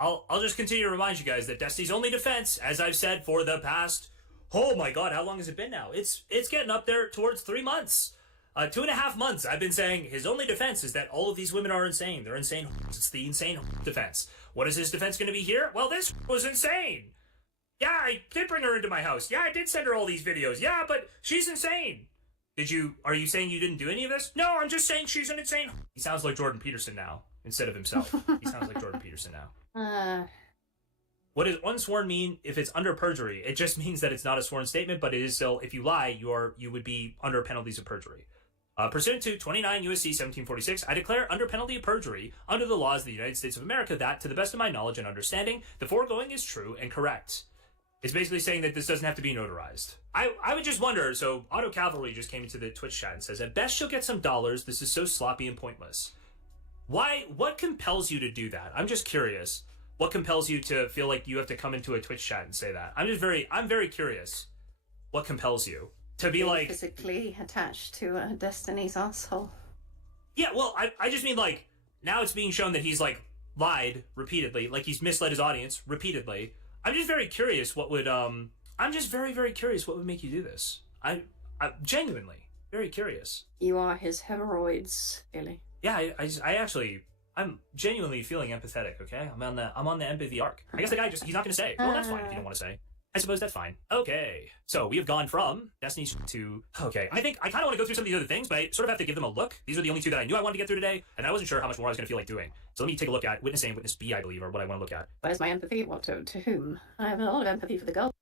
I'll just continue to remind you guys that Destiny's only defense, as I've said for the past, oh my god, how long has it been now? It's getting up there towards 3 months. 2.5 months, I've been saying his only defense is that all of these women are insane. They're insane. It's the insane defense. What is his defense going to be here? Well, this was insane. Yeah, I did bring her into my house. Yeah, I did send her all these videos. Yeah, but she's insane. Are you saying you didn't do any of this? No, I'm just saying she's an insane. He sounds like Jordan Peterson now, instead of himself. He sounds like Jordan Peterson now. What does unsworn mean if it's under perjury? It just means that it's not a sworn statement, but it is still, if you lie, you would be under penalties of perjury. Pursuant to 29 U.S.C. 1746, I declare under penalty of perjury, under the laws of the United States of America, that, to the best of my knowledge and understanding, the foregoing is true and correct. It's basically saying that this doesn't have to be notarized. I would just wonder, so Auto Cavalry just came into the Twitch chat and says, at best she'll get some dollars, this is so sloppy and pointless. What compels you to do that? I'm just curious. What compels you to feel like you have to come into a Twitch chat and say that? I'm very curious. What compels you? To be like... physically attached to Destiny's asshole. Yeah, well, I just mean, like, now it's being shown that he's, like, lied repeatedly, like he's misled his audience repeatedly. I'm just very curious what would, I'm just very, very curious what would make you do this. I'm genuinely very curious. You are his hemorrhoids, Billy. Yeah, I'm genuinely feeling empathetic, okay? I'm on the empathy arc. I guess the guy he's not going to say. Well, that's fine if you don't want to say. I suppose that's fine. Okay, so we have gone from Destiny's to... Okay, I kind of want to go through some of these other things, but I sort of have to give them a look. These are the only two that I knew I wanted to get through today, and I wasn't sure how much more I was going to feel like doing. So let me take a look at Witness A and Witness B, I believe, or what I want to look at. Where's my empathy? What, to whom? I have a lot of empathy for the girl.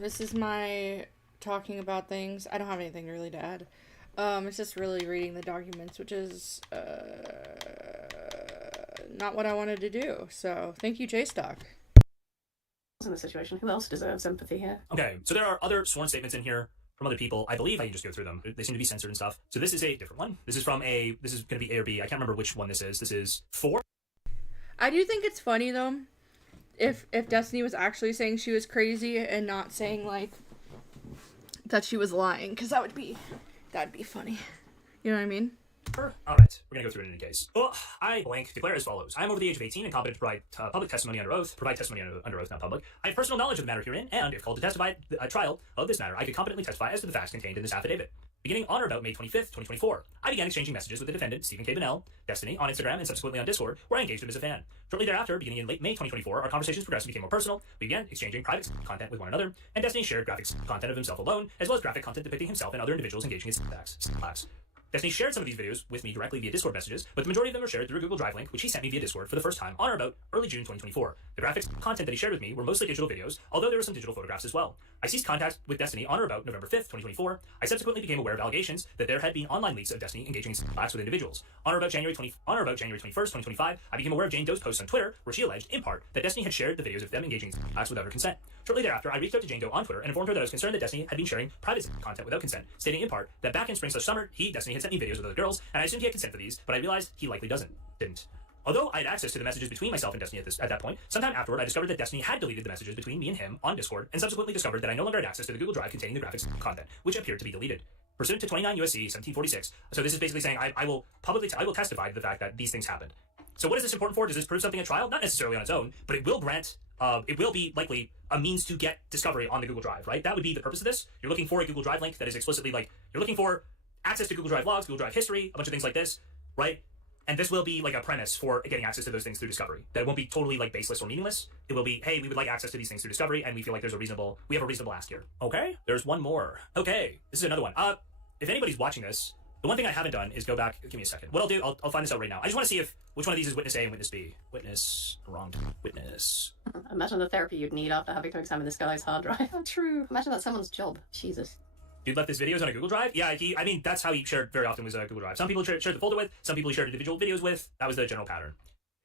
This is my talking about things. I don't have anything really to add. It's just really reading the documents, which is, not what I wanted to do. So, thank you, JStock. In the situation, who else deserves empathy here? Okay, so there are other sworn statements in here from other people. I believe I can just go through them. They seem to be censored and stuff. So this is a different one. This is going to be A or B. I can't remember which one this is. This is 4. I do think it's funny, though, if Destiny was actually saying she was crazy and not saying, like, that she was lying, because that'd be funny. You know what I mean? Alright, we're gonna go through it in any case. Well, I blank declare as follows. I am over the age of 18 and competent to provide public testimony under oath. Provide testimony under oath, not public. I have personal knowledge of the matter herein, and if called to testify at a trial of this matter, I could competently testify as to the facts contained in this affidavit. Beginning on or about May 25th, 2024, I began exchanging messages with the defendant, Stephen K. Bonnell, Destiny, on Instagram and subsequently on Discord, where I engaged him as a fan. Shortly thereafter, beginning in late May 2024, our conversations progressed and became more personal. We began exchanging private content with one another, and Destiny shared graphic content of himself alone, as well as graphic content depicting himself and other individuals engaging in acts. Destiny shared some of these videos with me directly via Discord messages, but the majority of them were shared through a Google Drive link, which he sent me via Discord for the first time on or about early June 2024. The graphics content that he shared with me were mostly digital videos, although there were some digital photographs as well. I ceased contact with Destiny on or about November 5th, 2024. I subsequently became aware of allegations that there had been online leaks of Destiny engaging in acts with individuals. On or about January 21st, 2025, I became aware of Jane Doe's posts on Twitter, where she alleged, in part, that Destiny had shared the videos of them engaging in acts without her consent. Shortly thereafter, I reached out to Jane Doe on Twitter and informed her that I was concerned that Destiny had been sharing private content without consent, stating in part that back in spring/summer, Destiny had sent me videos with other girls, and I assumed he had consent for these, but I realized he likely didn't. Although I had access to the messages between myself and Destiny at that point, sometime afterward I discovered that Destiny had deleted the messages between me and him on Discord, and subsequently discovered that I no longer had access to the Google Drive containing the graphics content, which appeared to be deleted. Pursuant to 29 U.S.C. 1746, so this is basically saying I will testify to the fact that these things happened. So what is this important for? Does this prove something at trial? Not necessarily on its own, but it will grant, it will be likely a means to get discovery on the Google Drive, right? That would be the purpose of this. You're looking for a Google Drive link that is explicitly you're looking for access to Google Drive logs, Google Drive history, a bunch of things like this, right? And this will be a premise for getting access to those things through discovery. That it won't be totally baseless or meaningless. It will be, hey, we would like access to these things through discovery, and we feel like we have a reasonable ask here. Okay, there's one more. Okay, this is another one. If anybody's watching this, the one thing I haven't done is go back. Give me a second. What I'll do, I'll find this out right now. I just want to see which one of these is witness A and witness B. Witness. Imagine the therapy you'd need after having to examine this guy's hard drive. Oh, true. Imagine that's someone's job. Jesus. Dude left his videos on a Google Drive? Yeah, that's how he shared very often was a Google Drive. Some people shared the folder with, some people he shared individual videos with. That was the general pattern.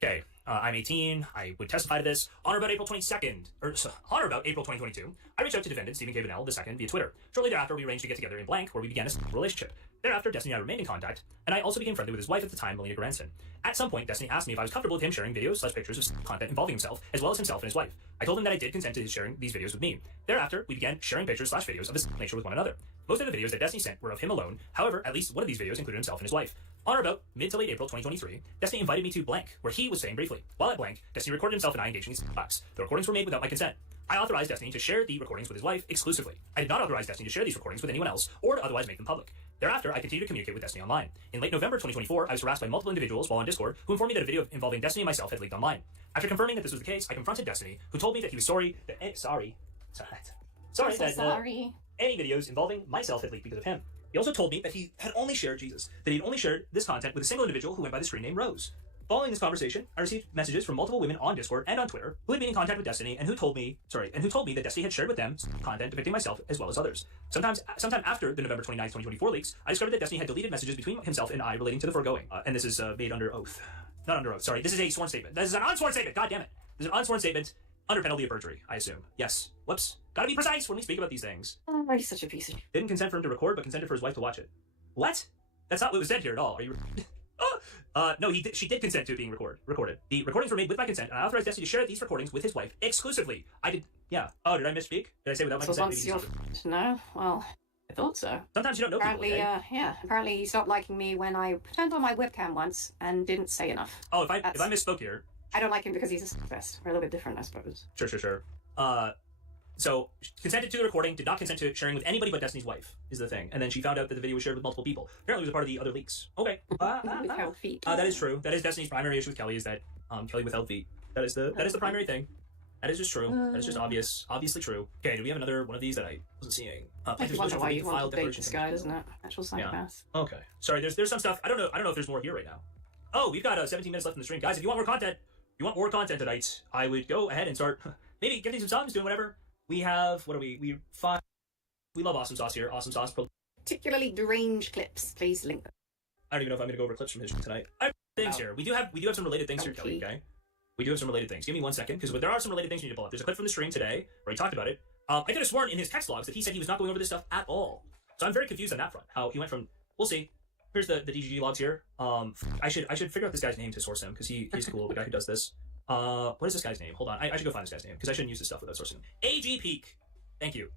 Okay, I'm 18. I would testify to this. On or about April 2022, I reached out to defendant Stephen K. Bonnell II via Twitter. Shortly thereafter, we arranged to get together in blank, where we began a relationship. Thereafter, Destiny and I remained in contact, and I also became friendly with his wife at the time, Melina Granson. At some point, Destiny asked me if I was comfortable with him sharing videos/pictures of content involving himself, as well as himself and his wife. I told him that I did consent to his sharing these videos with me. Thereafter, we began sharing pictures/videos of his nature with one another. Most of the videos that Destiny sent were of him alone. However, at least one of these videos included himself and his wife. On or about mid to late April 2023, Destiny invited me to blank, where he was saying briefly. While at blank, Destiny recorded himself and I engaging in acts. The recordings were made without my consent. I authorized Destiny to share the recordings with his wife exclusively. I did not authorize Destiny to share these recordings with anyone else or to otherwise make them public. Thereafter, I continued to communicate with Destiny online. In late November 2024, I was harassed by multiple individuals while on Discord who informed me that a video involving Destiny and myself had leaked online. After confirming that this was the case, I confronted Destiny, who told me that he was sorry that any videos involving myself had leaked because of him. He also told me that he had only shared this content with a single individual who went by the screen name Rose. Following this conversation, I received messages from multiple women on Discord and on Twitter who had been in contact with Destiny and who told me that Destiny had shared with them content depicting myself as well as others. Sometime after the November 29th, 2024 leaks, I discovered that Destiny had deleted messages between himself and I relating to the foregoing. And this is made under oath. Not under oath, sorry. This is a sworn statement. This is an unsworn statement. God damn it. This is an unsworn statement under penalty of perjury, I assume. Yes. Whoops. Gotta be precise when we speak about these things. Oh, he's such a piece of... Didn't consent for him to record, but consented for his wife to watch it. What? That's not what was said here at all. Are you... No, she did consent to it being recorded. The recordings were made with my consent, and I authorized Destiny to share these recordings with his wife exclusively. I did... Yeah. Oh, did I misspeak? Did I say without my consent? No? Well, I thought so. Sometimes you don't know apparently, people, okay? Yeah. Apparently he stopped liking me when I turned on my webcam once and didn't say enough. Oh, if I misspoke here... I don't like him because he's a success. We're a little bit different, I suppose. Sure. So, consented to the recording, did not consent to sharing with anybody but Destiny's wife, is the thing. And then she found out that the video was shared with multiple people. Apparently it was a part of the other leaks. Okay. With held feet. That is true. That is Destiny's primary issue with Kelly, is that Kelly withheld feet. That is the primary thing. That is just true. That is just obviously true. Okay, do we have another one of these that I wasn't seeing? I wonder why you want to date this guy, doesn't it? Actual psychopath. Yeah. Okay. Sorry, there's some stuff. I don't know if there's more here right now. Oh, we've got 17 minutes left in the stream. Guys, if you want more content tonight, I would go ahead and start maybe giving some songs, doing whatever. We have, what are we? We love Awesome Sauce here. Awesome Sauce. Particularly deranged clips. Please link them. I don't even know if I'm going to go over clips from his tonight. I have things here. We do have some related things here, Kelly, okay? We do have some related things. Give me 1 second, because there are some related things you need to pull up. There's a clip from the stream today where he talked about it. I could have sworn in his text logs that he said he was not going over this stuff at all. So I'm very confused on that front. How he went from, we'll see. Here's the DGG logs here. I should figure out this guy's name to source him, because he's cool, the guy who does this. What is this guy's name? Hold on. I should go find this guy's name, because I shouldn't use this stuff without sourcing him. AG Peak. Thank you.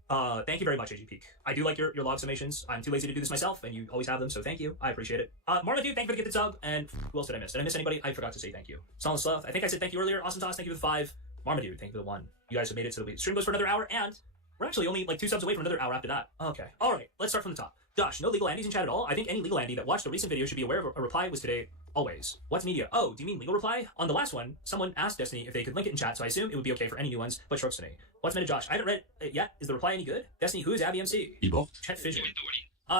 Thank you very much, AG Peak. I do like your log summations. I'm too lazy to do this myself, and you always have them, so thank you. I appreciate it. Marmaduke, thank you for the gifted sub, and who else did I miss? Did I miss anybody? I forgot to say thank you. Solid Sloth, I think I said thank you earlier. Awesome Toss, thank you for the 5. Marmaduke, thank you for the 1. You guys have made it so the stream goes for another hour, and we're actually only like 2 subs away from another hour after that. Okay. Alright, let's start from the top. Josh, no legal Andes in chat at all? I think any legal Andy that watched the recent video should be aware of a reply was today, always. What's media? Oh, do you mean legal reply? On the last one, someone asked Destiny if they could link it in chat, so I assume it would be okay for any new ones, but Strokes today. What's meta Josh? I haven't read it yet. Is the reply any good? Destiny, who is Abby MC? Chet Fission.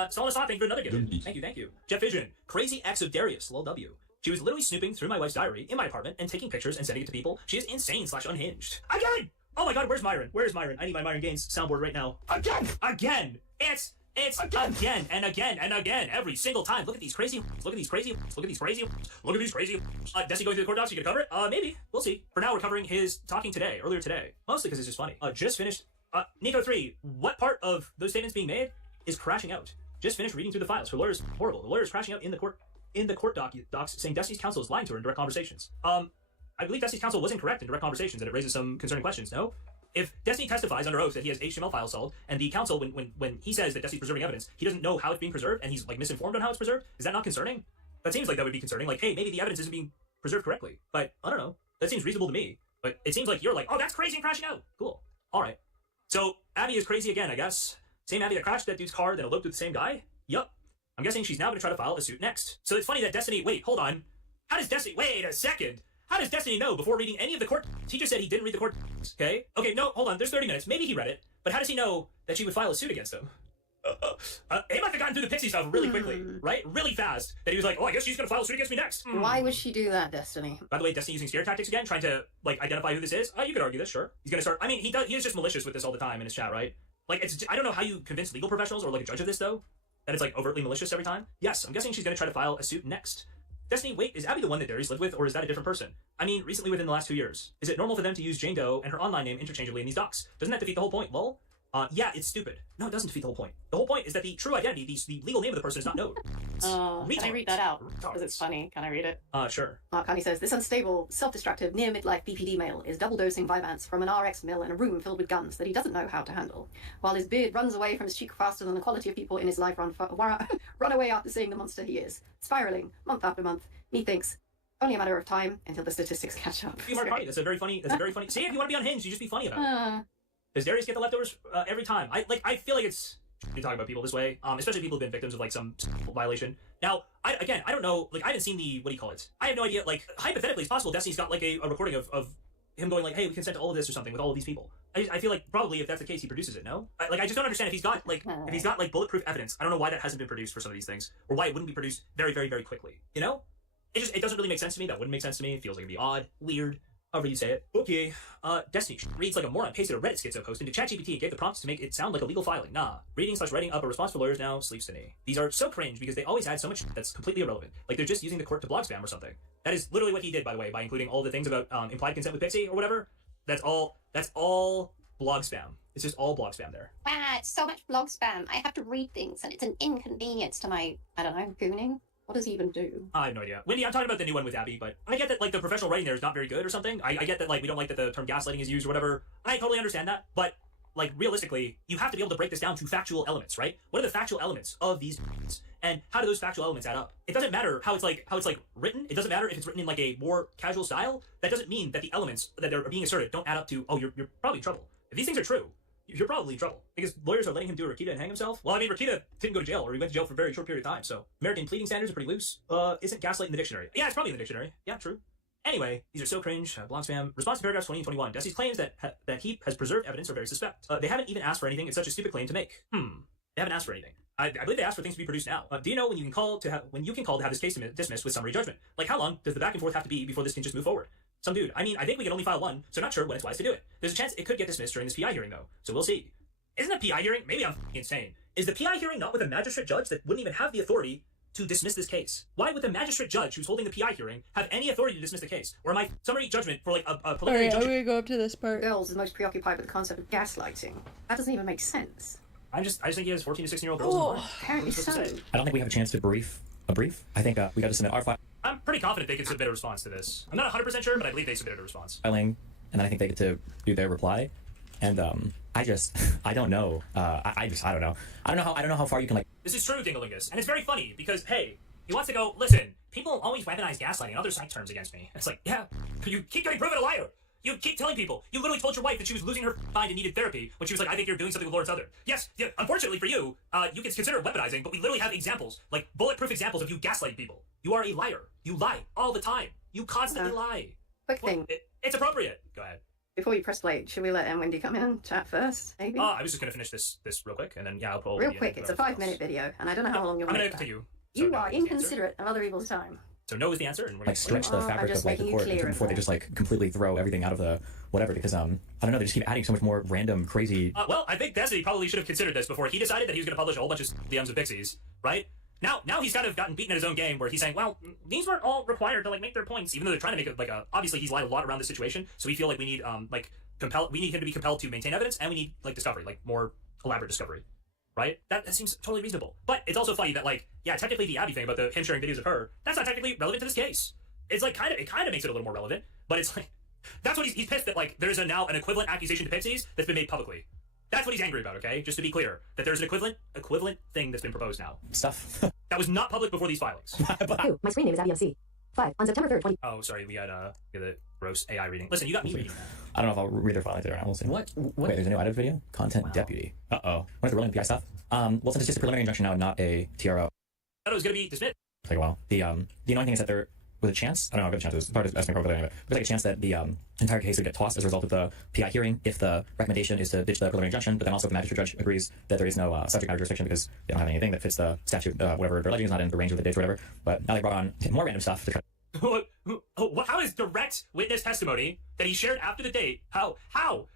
Solid Slot, thank you for another gift. Thank you. Jeff Fission. Crazy ex of Darius, lol W. She was literally snooping through my wife's diary in my apartment and taking pictures and sending it to people. She is insane/unhinged. Again! Oh my god, where's Myron? Where's Myron? I need my Myron Gaines soundboard right now. Again! It's again and again and again every single time. Look at these crazy. Destiny going through the court docs, you gonna cover it? Maybe. We'll see. For now, we're covering his talking earlier today. Mostly because it's just funny. Just finished. Nico 3, what part of those statements being made is crashing out? Just finished reading through the files. Her lawyer's horrible. The lawyer's crashing out in the court docs saying Destiny's counsel is lying to her in direct conversations. I believe Destiny's counsel was incorrect in direct conversations, and it raises some concerning questions, no? If Destiny testifies under oath that he has HTML files solved, and the counsel, when he says that Destiny's preserving evidence, he doesn't know how it's being preserved, and he's like misinformed on how it's preserved, is that not concerning? That seems like that would be concerning. Like, hey, maybe the evidence isn't being preserved correctly. But I don't know. That seems reasonable to me. But it seems like you're like, oh, that's crazy and crashing out. Cool. All right. So Abby is crazy again, I guess. Same Abby that crashed that dude's car, then eloped with the same guy? Yup. I'm guessing she's now going to try to file a suit next. So it's funny that Destiny... Wait, hold on. How does Destiny... Wait a second. How does Destiny know before reading any of the court... He just said he didn't read the court... Okay? Okay, no, hold on. There's 30 minutes. Maybe he read it. But how does he know that she would file a suit against him? He must have gotten through the Pixie stuff really quickly, right? Really fast. That he was like, oh, I guess she's going to file a suit against me next. Why would she do that, Destiny? By the way, Destiny using scare tactics again, trying to, like, identify who this is. You could argue this, sure. He's going to start... I mean, he is just malicious with this all the time in his chat, right? Like, it's... I don't know how you convince legal professionals or, like, a judge of this, though. That it's, like, overtly malicious every time. Yes, I'm guessing she's going to try to file a suit next. Destiny, wait, is Abby the one that Darius lived with, or is that a different person? I mean, recently within the last 2 years. Is it normal for them to use Jane Doe and her online name interchangeably in these docs? Doesn't that defeat the whole point, lol? Yeah, it's stupid. No, it doesn't defeat the whole point. The whole point is that the true identity, the legal name of the person is not known. Can I read that out? Because it's funny. Can I read it? Sure. Connie says, this unstable, self-destructive, near-midlife BPD male is double-dosing Vyvanse from an RX mill in a room filled with guns that he doesn't know how to handle. While his beard runs away from his cheek faster than the quality of people in his life run away after seeing the monster he is. Spiraling, month after month. Methinks, only a matter of time until the statistics catch up. You are funny. That's a very funny... See, if you want to be unhinged, you just be funny about it. Does Darius get the leftovers every time? I feel like it's to talk about people this way, especially people who've been victims of like some violation. Now, I don't know, like I haven't seen the, what do you call it? I have no idea, like hypothetically it's possible Destiny's got like a recording of him going like, hey, we consent to all of this or something with all of these people. I feel like probably if that's the case, he produces it, no? I just don't understand if he's got like bulletproof evidence. I don't know why that hasn't been produced for some of these things, or why it wouldn't be produced very, very, very quickly, you know? It doesn't really make sense to me. That wouldn't make sense to me. It feels like it'd be odd, weird, however you say it. Okay, Destiny reads like a moron, pasted a Reddit schizo post into ChatGPT and gave the prompts to make it sound like a legal filing. Nah, reading/writing up a response for lawyers now sleeps to me. These are so cringe because they always add so much that's completely irrelevant. Like they're just using the court to blog spam or something. That is literally what he did, by the way, by including all the things about implied consent with Pixie or whatever. That's all blog spam. It's just all blog spam there. Wow, it's so much blog spam. I have to read things and it's an inconvenience to my, I don't know, gooning. What does he even do? I have no idea. Wendy, I'm talking about the new one with Abby, but I get that like the professional writing there is not very good or something. I get that like we don't like that the term gaslighting is used or whatever. I totally understand that, but like realistically, you have to be able to break this down to factual elements, right? What are the factual elements of these things? And how do those factual elements add up? It doesn't matter how it's like written. It doesn't matter if it's written in like a more casual style. That doesn't mean that the elements that are being asserted don't add up to, oh, you're probably in trouble. If these things are true, you're probably in trouble. Because lawyers are letting him do Rakita and hang himself. Well, I mean, Rakita didn't go to jail, or he went to jail for a very short period of time, so American pleading standards are pretty loose. Isn't gaslight in the dictionary? Yeah, it's probably in the dictionary. Yeah, true. Anyway, these are so cringe. Blog spam. Response to paragraphs 20 and 21. Destiny's claims that he has preserved evidence are very suspect. They haven't even asked for anything. It's such a stupid claim to make. They haven't asked for anything. I believe they asked for things to be produced now. Do you know when you can call to have this case dismissed with summary judgment? Like, how long does the back and forth have to be before this can just move forward? Some dude. I mean, I think we can only file one, so not sure when it's wise to do it. There's a chance it could get dismissed during this PI hearing, though. So we'll see. Isn't a PI hearing? Maybe I'm insane. Is the PI hearing not with a magistrate judge that wouldn't even have the authority to dismiss this case? Why would the magistrate judge who's holding the PI hearing have any authority to dismiss the case? Or am I summary judgment for like a preliminary Alright, judgment? I'm gonna go up to this part. Girls is most preoccupied with the concept of gaslighting. That doesn't even make sense. I just think he has 14 to 16-year-old girls. Oh, apparently so. I don't think we have a chance to brief a brief. I think we got to submit our I'm pretty confident they could submit a response to this. I'm not 100% sure, but I believe they submitted a response. filing, and then I think they get to do their reply. And I don't know. I don't know. I don't know how far you can like. This is true, Dingalingus, and it's very funny because hey, he wants to go. Listen, people always weaponize gaslighting and other side terms against me. It's like, yeah, you keep getting proven a liar. You keep telling people. You literally told your wife that she was losing her mind and needed therapy when she was like, I think you're doing something with Lawrence Other. Yes, yeah, unfortunately for you, you can consider it weaponizing, but we literally have examples, like bulletproof examples of you gaslighting people. You are a liar. You lie all the time. You constantly lie. Quick thing. It's appropriate. Go ahead. Before you press play, should we let Wendy come in and chat first, maybe? I was just going to finish this real quick, and then, yeah, I'll pull... Real quick, it's a 5-minute video, and I don't know how long you'll I'm make going to continue. You are inconsiderate of other people's time. So no is the answer, and we're like stretch the fabric of like the court before they just like completely throw everything out of the whatever, because I don't know, they just keep adding so much more random crazy. Well, I think Destiny probably should have considered this before he decided that he was going to publish a whole bunch of DMs of Pixies, right? Now he's kind of gotten beaten at his own game, where he's saying, well, these weren't all required to like make their points, even though they're trying to make it like a. Obviously, he's lied a lot around the situation, so we feel like we need we need him to be compelled to maintain evidence, and we need like discovery, like more elaborate discovery. Right? That seems totally reasonable. But it's also funny that, like, yeah, technically the Abby thing about him sharing videos of her, that's not technically relevant to this case. It's like it kind of makes it a little more relevant, but it's like that's what he's pissed that like there's now an equivalent accusation to Pixies that's been made publicly. That's what he's angry about, okay? Just to be clear, that there's an equivalent thing that's been proposed now. Stuff. That was not public before these filings. My screen name is Abby MC. 5. On September 3rd, 20... Oh, sorry, we got the gross AI reading. Listen, you got me reading that. I don't know if I'll read their filings later on. We'll see. What? Wait, there's a new edit video? Content deputy. Uh-oh. What is the rolling PI stuff? Well, since it's just a preliminary injunction now and not a TRO. I thought it was going to be dismissed. Take a while. The annoying thing is that there was a chance, I don't know how good a chance it is, part of estimate probably anyway, there's like a chance that the entire case would get tossed as a result of the PI hearing if the recommendation is to ditch the preliminary injunction, but then also if the magistrate judge agrees that there is no subject matter jurisdiction because they don't have anything that fits the statute, whatever they're alleging is not in the range of the dates or whatever. But now they brought on more random stuff to try. How is direct witness testimony that he shared after the date? How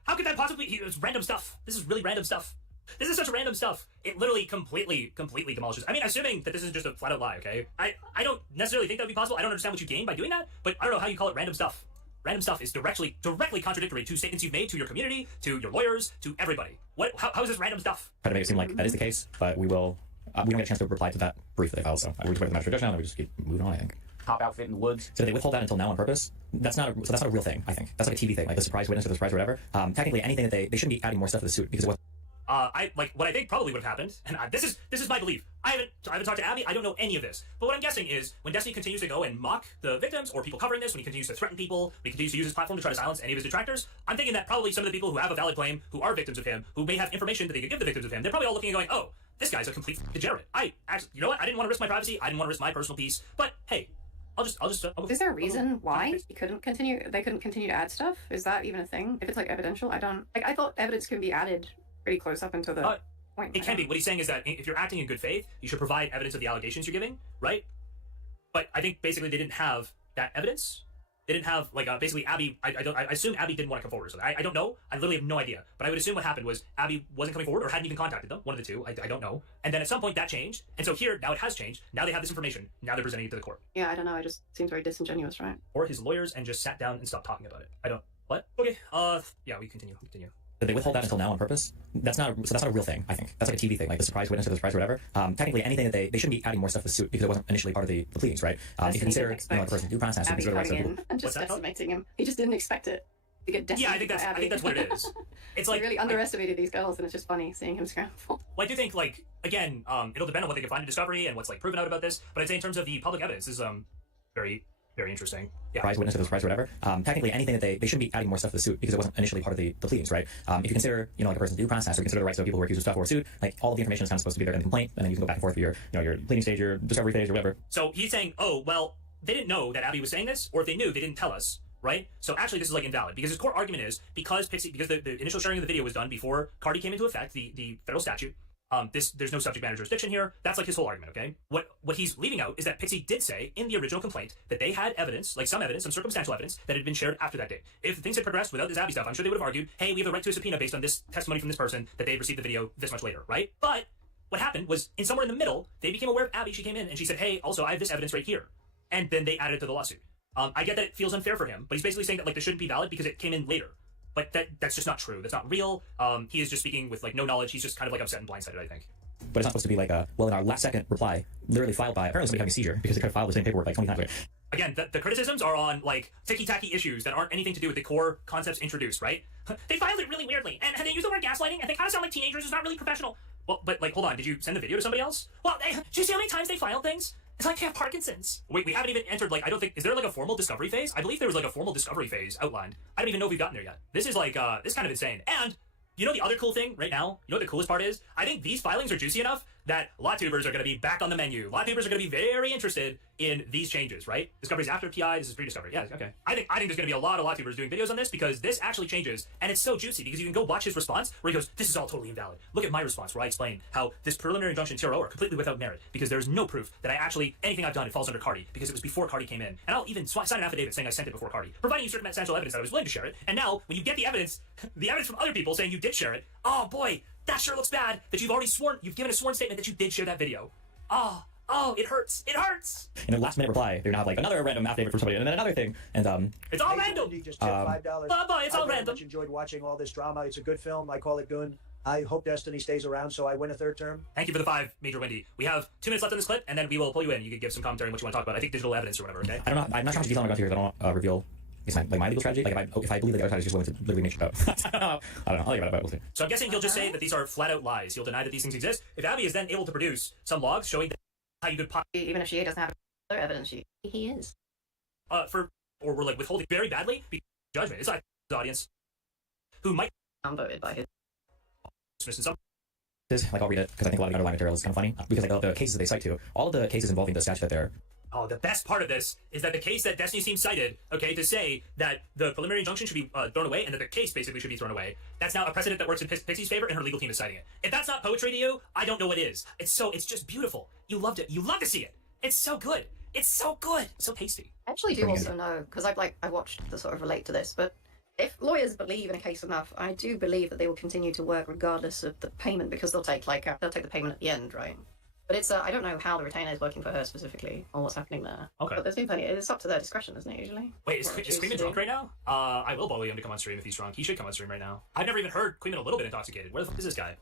could that possibly? It's random stuff. This is really random stuff. This is such random stuff. It literally completely demolishes. I mean, assuming that this is just a flat out lie, okay? I don't necessarily think that would be possible. I don't understand what you gain by doing that, but I don't know how you call it random stuff. Random stuff is directly contradictory to statements you've made to your community, to your lawyers, to everybody. How is this random stuff? Try to make it seem like that is the case, but we will. We don't get a chance to reply to that brief that they filed, so we're just waiting for the magistrate judge now, and we just keep moving on, I think. Top outfit in the woods. So they withhold that until now on purpose. That's not a real thing, I think. That's like a TV thing, like the surprise witness or the surprise whatever. Technically, anything that they shouldn't be adding more stuff to the suit because it was. What I think probably would have happened, and this is my belief. I haven't talked to Abby. I don't know any of this. But what I'm guessing is when Destiny continues to go and mock the victims or people covering this, when he continues to threaten people, when he continues to use his platform to try to silence any of his detractors, I'm thinking that probably some of the people who have a valid claim, who are victims of him, who may have information that they could give the victims of him, they're probably all looking and going, oh, this guy's a complete degenerate. You know what? I didn't want to risk my privacy. I didn't want to risk my personal peace. But hey, I'll just. Is there a reason why they couldn't continue to add stuff? Is that even a thing? If it's like evidential, I thought evidence can be added pretty close up until the point. It can be. What he's saying is that if you're acting in good faith, you should provide evidence of the allegations you're giving, right? But I think basically they didn't have that evidence. They didn't have basically Abby. I assume Abby didn't want to come forward. So I don't know. I literally have no idea. But I would assume what happened was Abby wasn't coming forward or hadn't even contacted them. One of the two. I don't know. And then at some point that changed. And so here now it has changed. Now they have this information. Now they're presenting it to the court. Yeah, I don't know. It just seems very disingenuous, right? Or his lawyers and just sat down and stopped talking about it. I don't. What? Okay. Yeah. We continue. Did they withhold that until now on purpose? That's not a real thing, I think. That's like a TV thing, like the surprise witness or the surprise whatever. Technically, anything that they shouldn't be adding more stuff to the suit because it wasn't initially part of the pleadings, right? If you consider the person due process and consider the rights of people. And just decimating him. He just didn't expect it to get decimated. Yeah, I think that's what it is. It's like he really underestimated these girls, and it's just funny seeing him scramble. Well, I do think again, it'll depend on what they can find in discovery and what's proven out about this. But I'd say in terms of the public evidence, this is very interesting. Yeah. Surprise witness or the surprise whatever. Technically, anything that they shouldn't be adding more stuff to the suit because it wasn't initially part of the pleadings, right? If you consider, like a person's due process or consider the rights of people who are accused of stuff or sued, like all of the information is kind of supposed to be there in the complaint, and then you can go back and forth for your pleading stage, your discovery phase, or whatever. So he's saying, oh, well, they didn't know that Abby was saying this, or if they knew, they didn't tell us, right? So actually, this is invalid because his core argument is because the initial sharing of the video was done before Cardi came into effect, the federal statute. There's no subject matter jurisdiction here. That's his whole argument, okay? What he's leaving out is that Pixie did say in the original complaint that they had evidence, some circumstantial evidence, that had been shared after that date. If things had progressed without this Abby stuff, I'm sure they would have argued, hey, we have the right to a subpoena based on this testimony from this person that they had received the video this much later, right? But what happened was, somewhere in the middle, they became aware of Abby. She came in and she said, hey, also, I have this evidence right here. And then they added it to the lawsuit. I get that it feels unfair for him, but he's basically saying that this shouldn't be valid because it came in later. But that's just not true. That's not real. He is just speaking with no knowledge. He's just kind of upset and blindsided, I think. But it's not supposed to be like well, in our last second reply, literally filed by apparently somebody having a seizure because they could have filed the same paperwork like 20 times later. Again, the criticisms are on, like, ticky-tacky issues that aren't anything to do with the core concepts introduced, right? They filed it really weirdly, and they use the word gaslighting, and they kind of sound like teenagers. It's not really professional. Well, but, like, hold on, did you send the video to somebody else? Well, did you see how many times they filed things? It's like they have Parkinson's. Wait, we haven't even entered, like, I don't think, is there, like, a formal discovery phase? I believe there was, like, a formal discovery phase outlined. I don't even know if we've gotten there yet. This is, like, this is kind of insane. And, you know the other cool thing right now? You know what the coolest part is? I think these filings are juicy enough that LawTubers are going to be back on the menu. LawTubers are going to be very interested in these changes, right? Discoveries after PI, this is pre-discovery. Yeah, okay. I think there's going to be a lot of LawTubers doing videos on this because this actually changes, and it's so juicy because you can go watch his response where he goes, this is all totally invalid. Look at my response where I explain how this preliminary injunction TRO are completely without merit because there's no proof that I actually, anything I've done, it falls under Cardi because it was before Cardi came in. And I'll even sign an affidavit saying I sent it before Cardi, providing you circumstantial evidence that I was willing to share it. And now, when you get the evidence from other people saying you did share it, oh boy, that sure looks bad that you've already you've given a sworn statement that you did share that video. Oh, it hurts. It hurts. In a last minute reply, they're gonna have like another random affidavit from somebody, and then another thing, and it's all random. Just tipped $5. Bye-bye, it's all I very random. much enjoyed watching all this drama. It's a good film. I call it good. I hope Destiny stays around so I win a third term. Thank you for the 5, Major Wendy. We have 2 minutes left on this clip, and then we will pull you in. You can give some commentary on what you want to talk about. I think digital evidence or whatever, okay? I don't know. I'm not sure how much detail I'm going to here. I don't want to reveal. It's my legal strategy. Like if I believe that the other side is just willing to literally make shit up. I don't know. I'll think about it. We'll see. So I'm guessing you'll just say that these are flat out lies. You'll deny that these things exist. If Abby is then able to produce some logs showing that how you could even if she doesn't have other evidence, he is. Or we're like withholding very badly because of judgment. It's like the audience who might voted by his dismiss some. Like I'll read it because I think a lot of the underlying material is kind of funny because like the cases that they cite to, all of the cases involving the statute that they're. Oh, the best part of this is that the case that Destiny's team cited, okay, to say that the preliminary injunction should be thrown away and that the case basically should be thrown away, that's now a precedent that works in Pixie's favor and her legal team is citing it. If that's not poetry to you, I don't know what is. It's just beautiful. You loved it. You love to see it. It's so good. It's so good. It's so tasty. I actually do also know, because I watched the sort of relate to this, but if lawyers believe in a case enough, I do believe that they will continue to work regardless of the payment because they'll take the payment at the end, right? But it's I don't know how the retainer is working for her specifically or what's happening there. Okay. But there's been plenty. It's up to their discretion, isn't it? Usually. Wait, is Queeman drunk right now? I will bully him to come on stream if he's drunk. He should come on stream right now. I've never even heard Queeman a little bit intoxicated. Where the fuck is this guy?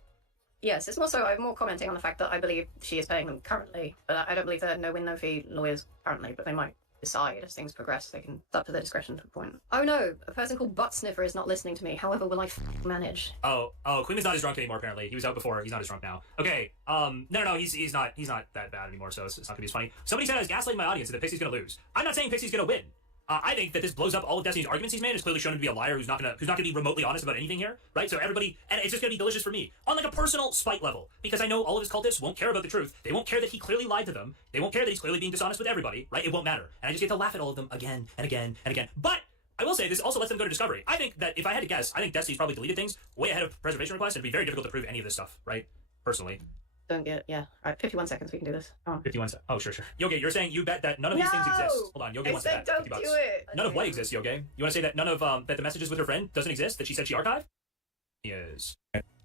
Yes, it's more so. I'm more commenting on the fact that I believe she is paying them currently, but I don't believe they're no win no fee lawyers currently. But they might decide as things progress. They can. It's up to their discretion to the point. Oh no, a person called Butt Sniffer is not listening to me. However, will I manage? Oh, Queeman's not as drunk anymore. Apparently, he was out before. He's not as drunk now. Okay. No, he's not that bad anymore. So it's not gonna be as funny. Somebody said I was gaslighting my audience that Pixie's gonna lose. I'm not saying Pixie's gonna win. I think that this blows up all of Destiny's arguments he's made. It's clearly shown him to be a liar who's not gonna be remotely honest about anything here, right? So everybody, and it's just gonna be delicious for me on like a personal spite level because I know all of his cultists won't care about the truth. They won't care that he clearly lied to them. They won't care that he's clearly being dishonest with everybody, right? It won't matter, and I just get to laugh at all of them again and again and again. But I will say this also lets them go to discovery. I think that if I had to guess, I think Destiny's probably deleted things way ahead of preservation requests. It'd be very difficult to prove any of this stuff, right? Personally. Don't get yeah. All right, 51 seconds. We can do this. Come on. 51 seconds. Oh, sure. Yoge, you're saying you bet that none of these things exist. Hold on, Yoge wants to bet. Don't 50 bucks. do it. None of what exists, Yoge? You want to say that none of that the messages with her friend doesn't exist? That she said she archived? Yes.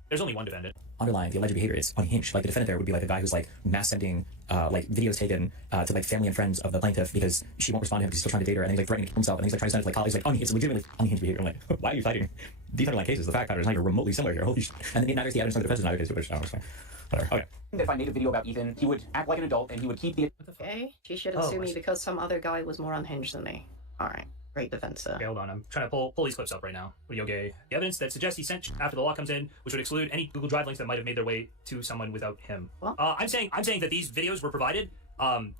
There's only one defendant. Underlying the alleged behavior is unhinged. Like the defendant there would be like a guy who's like mass sending like videos taken to like family and friends of the plaintiff because she won't respond to him because he's still trying to date her, and then he's like threatening to kill himself, and he's like trying to send it to like colleagues. Like it's legitimately unhinged behavior. I'm like, why are you fighting these underlying cases? The fact pattern is not even remotely similar here. Holy shit. And then neither is the evidence on the defense in either case, which I don't understand. Whatever. Okay. If I made a video about Ethan, he would act like an adult and he would keep the. Okay, she shouldn't sue me because some other guy was more unhinged than me. All right, great defense, sir. Okay, hold on. I'm trying to pull these clips up right now. Yoge, the evidence that suggests he sent after the law comes in, which would exclude any Google Drive links that might have made their way to someone without him. What? I'm saying that these videos were provided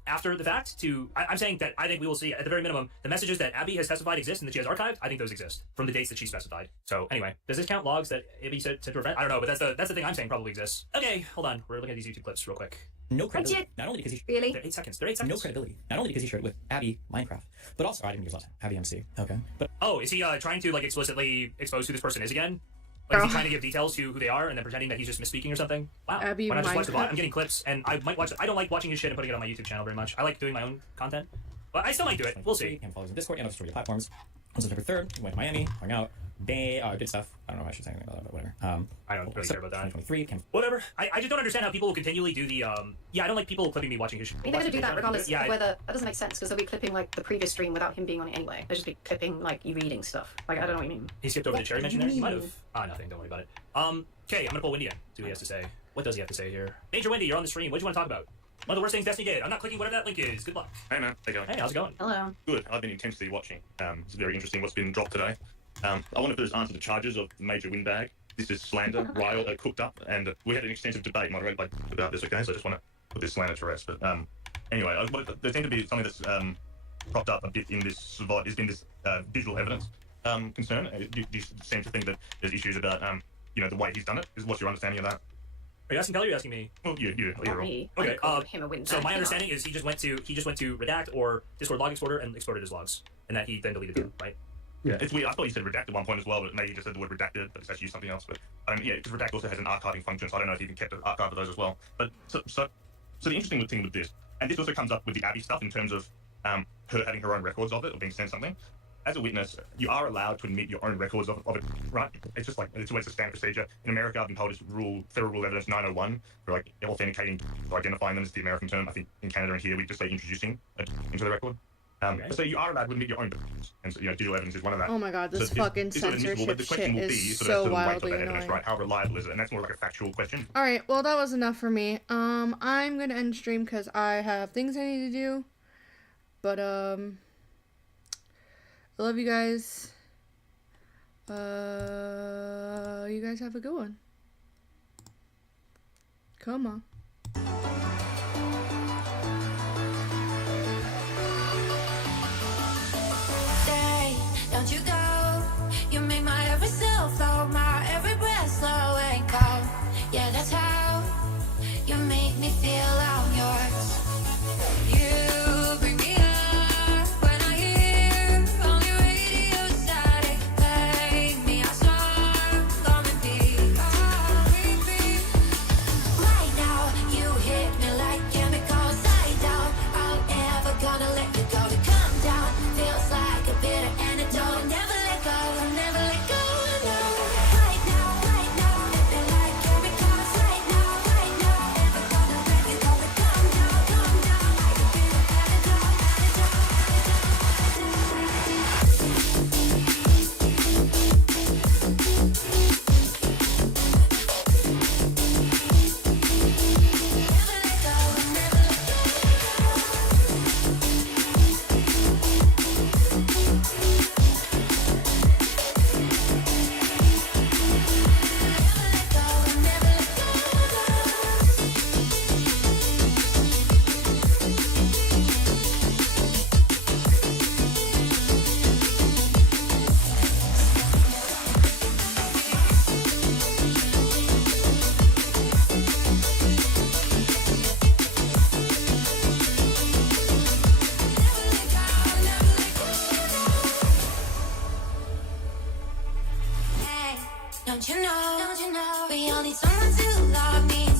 after the fact I'm saying that I think we will see at the very minimum the messages that Abby has testified exist and that she has archived. I think those exist from the dates that she specified. So anyway, does this count logs that Abby said to her friend? I don't know, but that's the thing I'm saying probably exists. Okay, hold on. We're looking at these YouTube clips real quick. No credibility. Not only because he really they're 8 seconds. They're 8 seconds. No credibility. Not only because he shared it with Abby Minecraft, but also I didn't use last time. Abby MC. Okay. But is he trying to like explicitly expose who this person is again? Like, is he trying to give details to who they are and then pretending that he's just misspeaking or something? Wow. Abby Why not just watch the Minecraft. VOD? I'm getting clips, and I might watch it. I don't like watching his shit and putting it on my YouTube channel very much. I like doing my own content. But I still might do it. We'll see. Cam follows on Discord and other social media platforms. On September 3rd, we went to Miami, hung out. Good stuff. I don't know if I should say anything about that, but whatever. I don't really care about that. 2023. Whatever. I just don't understand how people will continually do the I don't like people clipping me watching his shit. I think they're going to do that regardless of whether... That doesn't make sense, because they'll be clipping, like, the previous stream without him being on it anyway. They'll just be clipping, like, you reading stuff. Like, I don't know what you mean. He skipped over the cherry mention there? He might have. Nothing. Don't worry about it. Okay, I'm going to pull Wendy in. See what he has to say. What does he have to say here? Major Wendy, you're on the stream. What do you want to talk about? One of the worst things Destiny did. I'm not clicking whatever that link is. Good luck. Hey man, how you going? Hey, how's it going? Hello. Good. I've been intensely watching. It's very interesting what's been dropped today. I want to first answer the charges of Major Windbag. This is slander, riled, cooked up, and we had an extensive debate, moderated about this. Okay, so I just want to put this slander to rest. But anyway, there seemed to be something that's propped up a bit in this. Has been this visual evidence concern. Do you seem to think that there's issues about the way he's done it? What's your understanding of that? Are you asking Kelly or are you asking me? Well, you. Me. Okay. Him a windbag, So my understanding is he just went to redact or Discord log exporter and exported his logs, and that he then deleted them, right? Yeah, it's weird. I thought you said redact at one point as well, but maybe he just said the word redacted, but it's actually something else. But yeah, because redact also has an archiving function, so I don't know if he even kept an archive of those as well. But so the interesting thing with this, and this also comes up with the Abby stuff in terms of her having her own records of it or being sent something. As a witness, you are allowed to admit your own records of it, right? It's just like it's a standard procedure. In America, I've been told it's Federal Rule Evidence 901 for like authenticating, or identifying them is the American term. I think in Canada and here we just say introducing into the record. So you are allowed to admit your own records, and so digital evidence is one of that. Oh my god, this so fucking it's sort of censorship but the question shit will be is sort so of weight of wildly that evidence, annoying. right? How reliable is it? And that's more like a factual question. Alright, well that was enough for me. I'm gonna end stream because I have things I need to do. But I love you guys. You guys have a good one. Come on. Stay, don't you go. You make my every cell flow, my every breath slow and cold. Yeah, that's how you make me feel I'm yours. You bring me up when I hear only radio static. Play me a song on repeat. Right now, you hit me like chemicals. I doubt I'm ever gonna let you go. To come down feels like a bitter antidote. Never let go, never let go. No. Right now, hit me like chemicals. Right now, never gonna let you go. To come down like a bitter Don't you know, we all need someone to love me.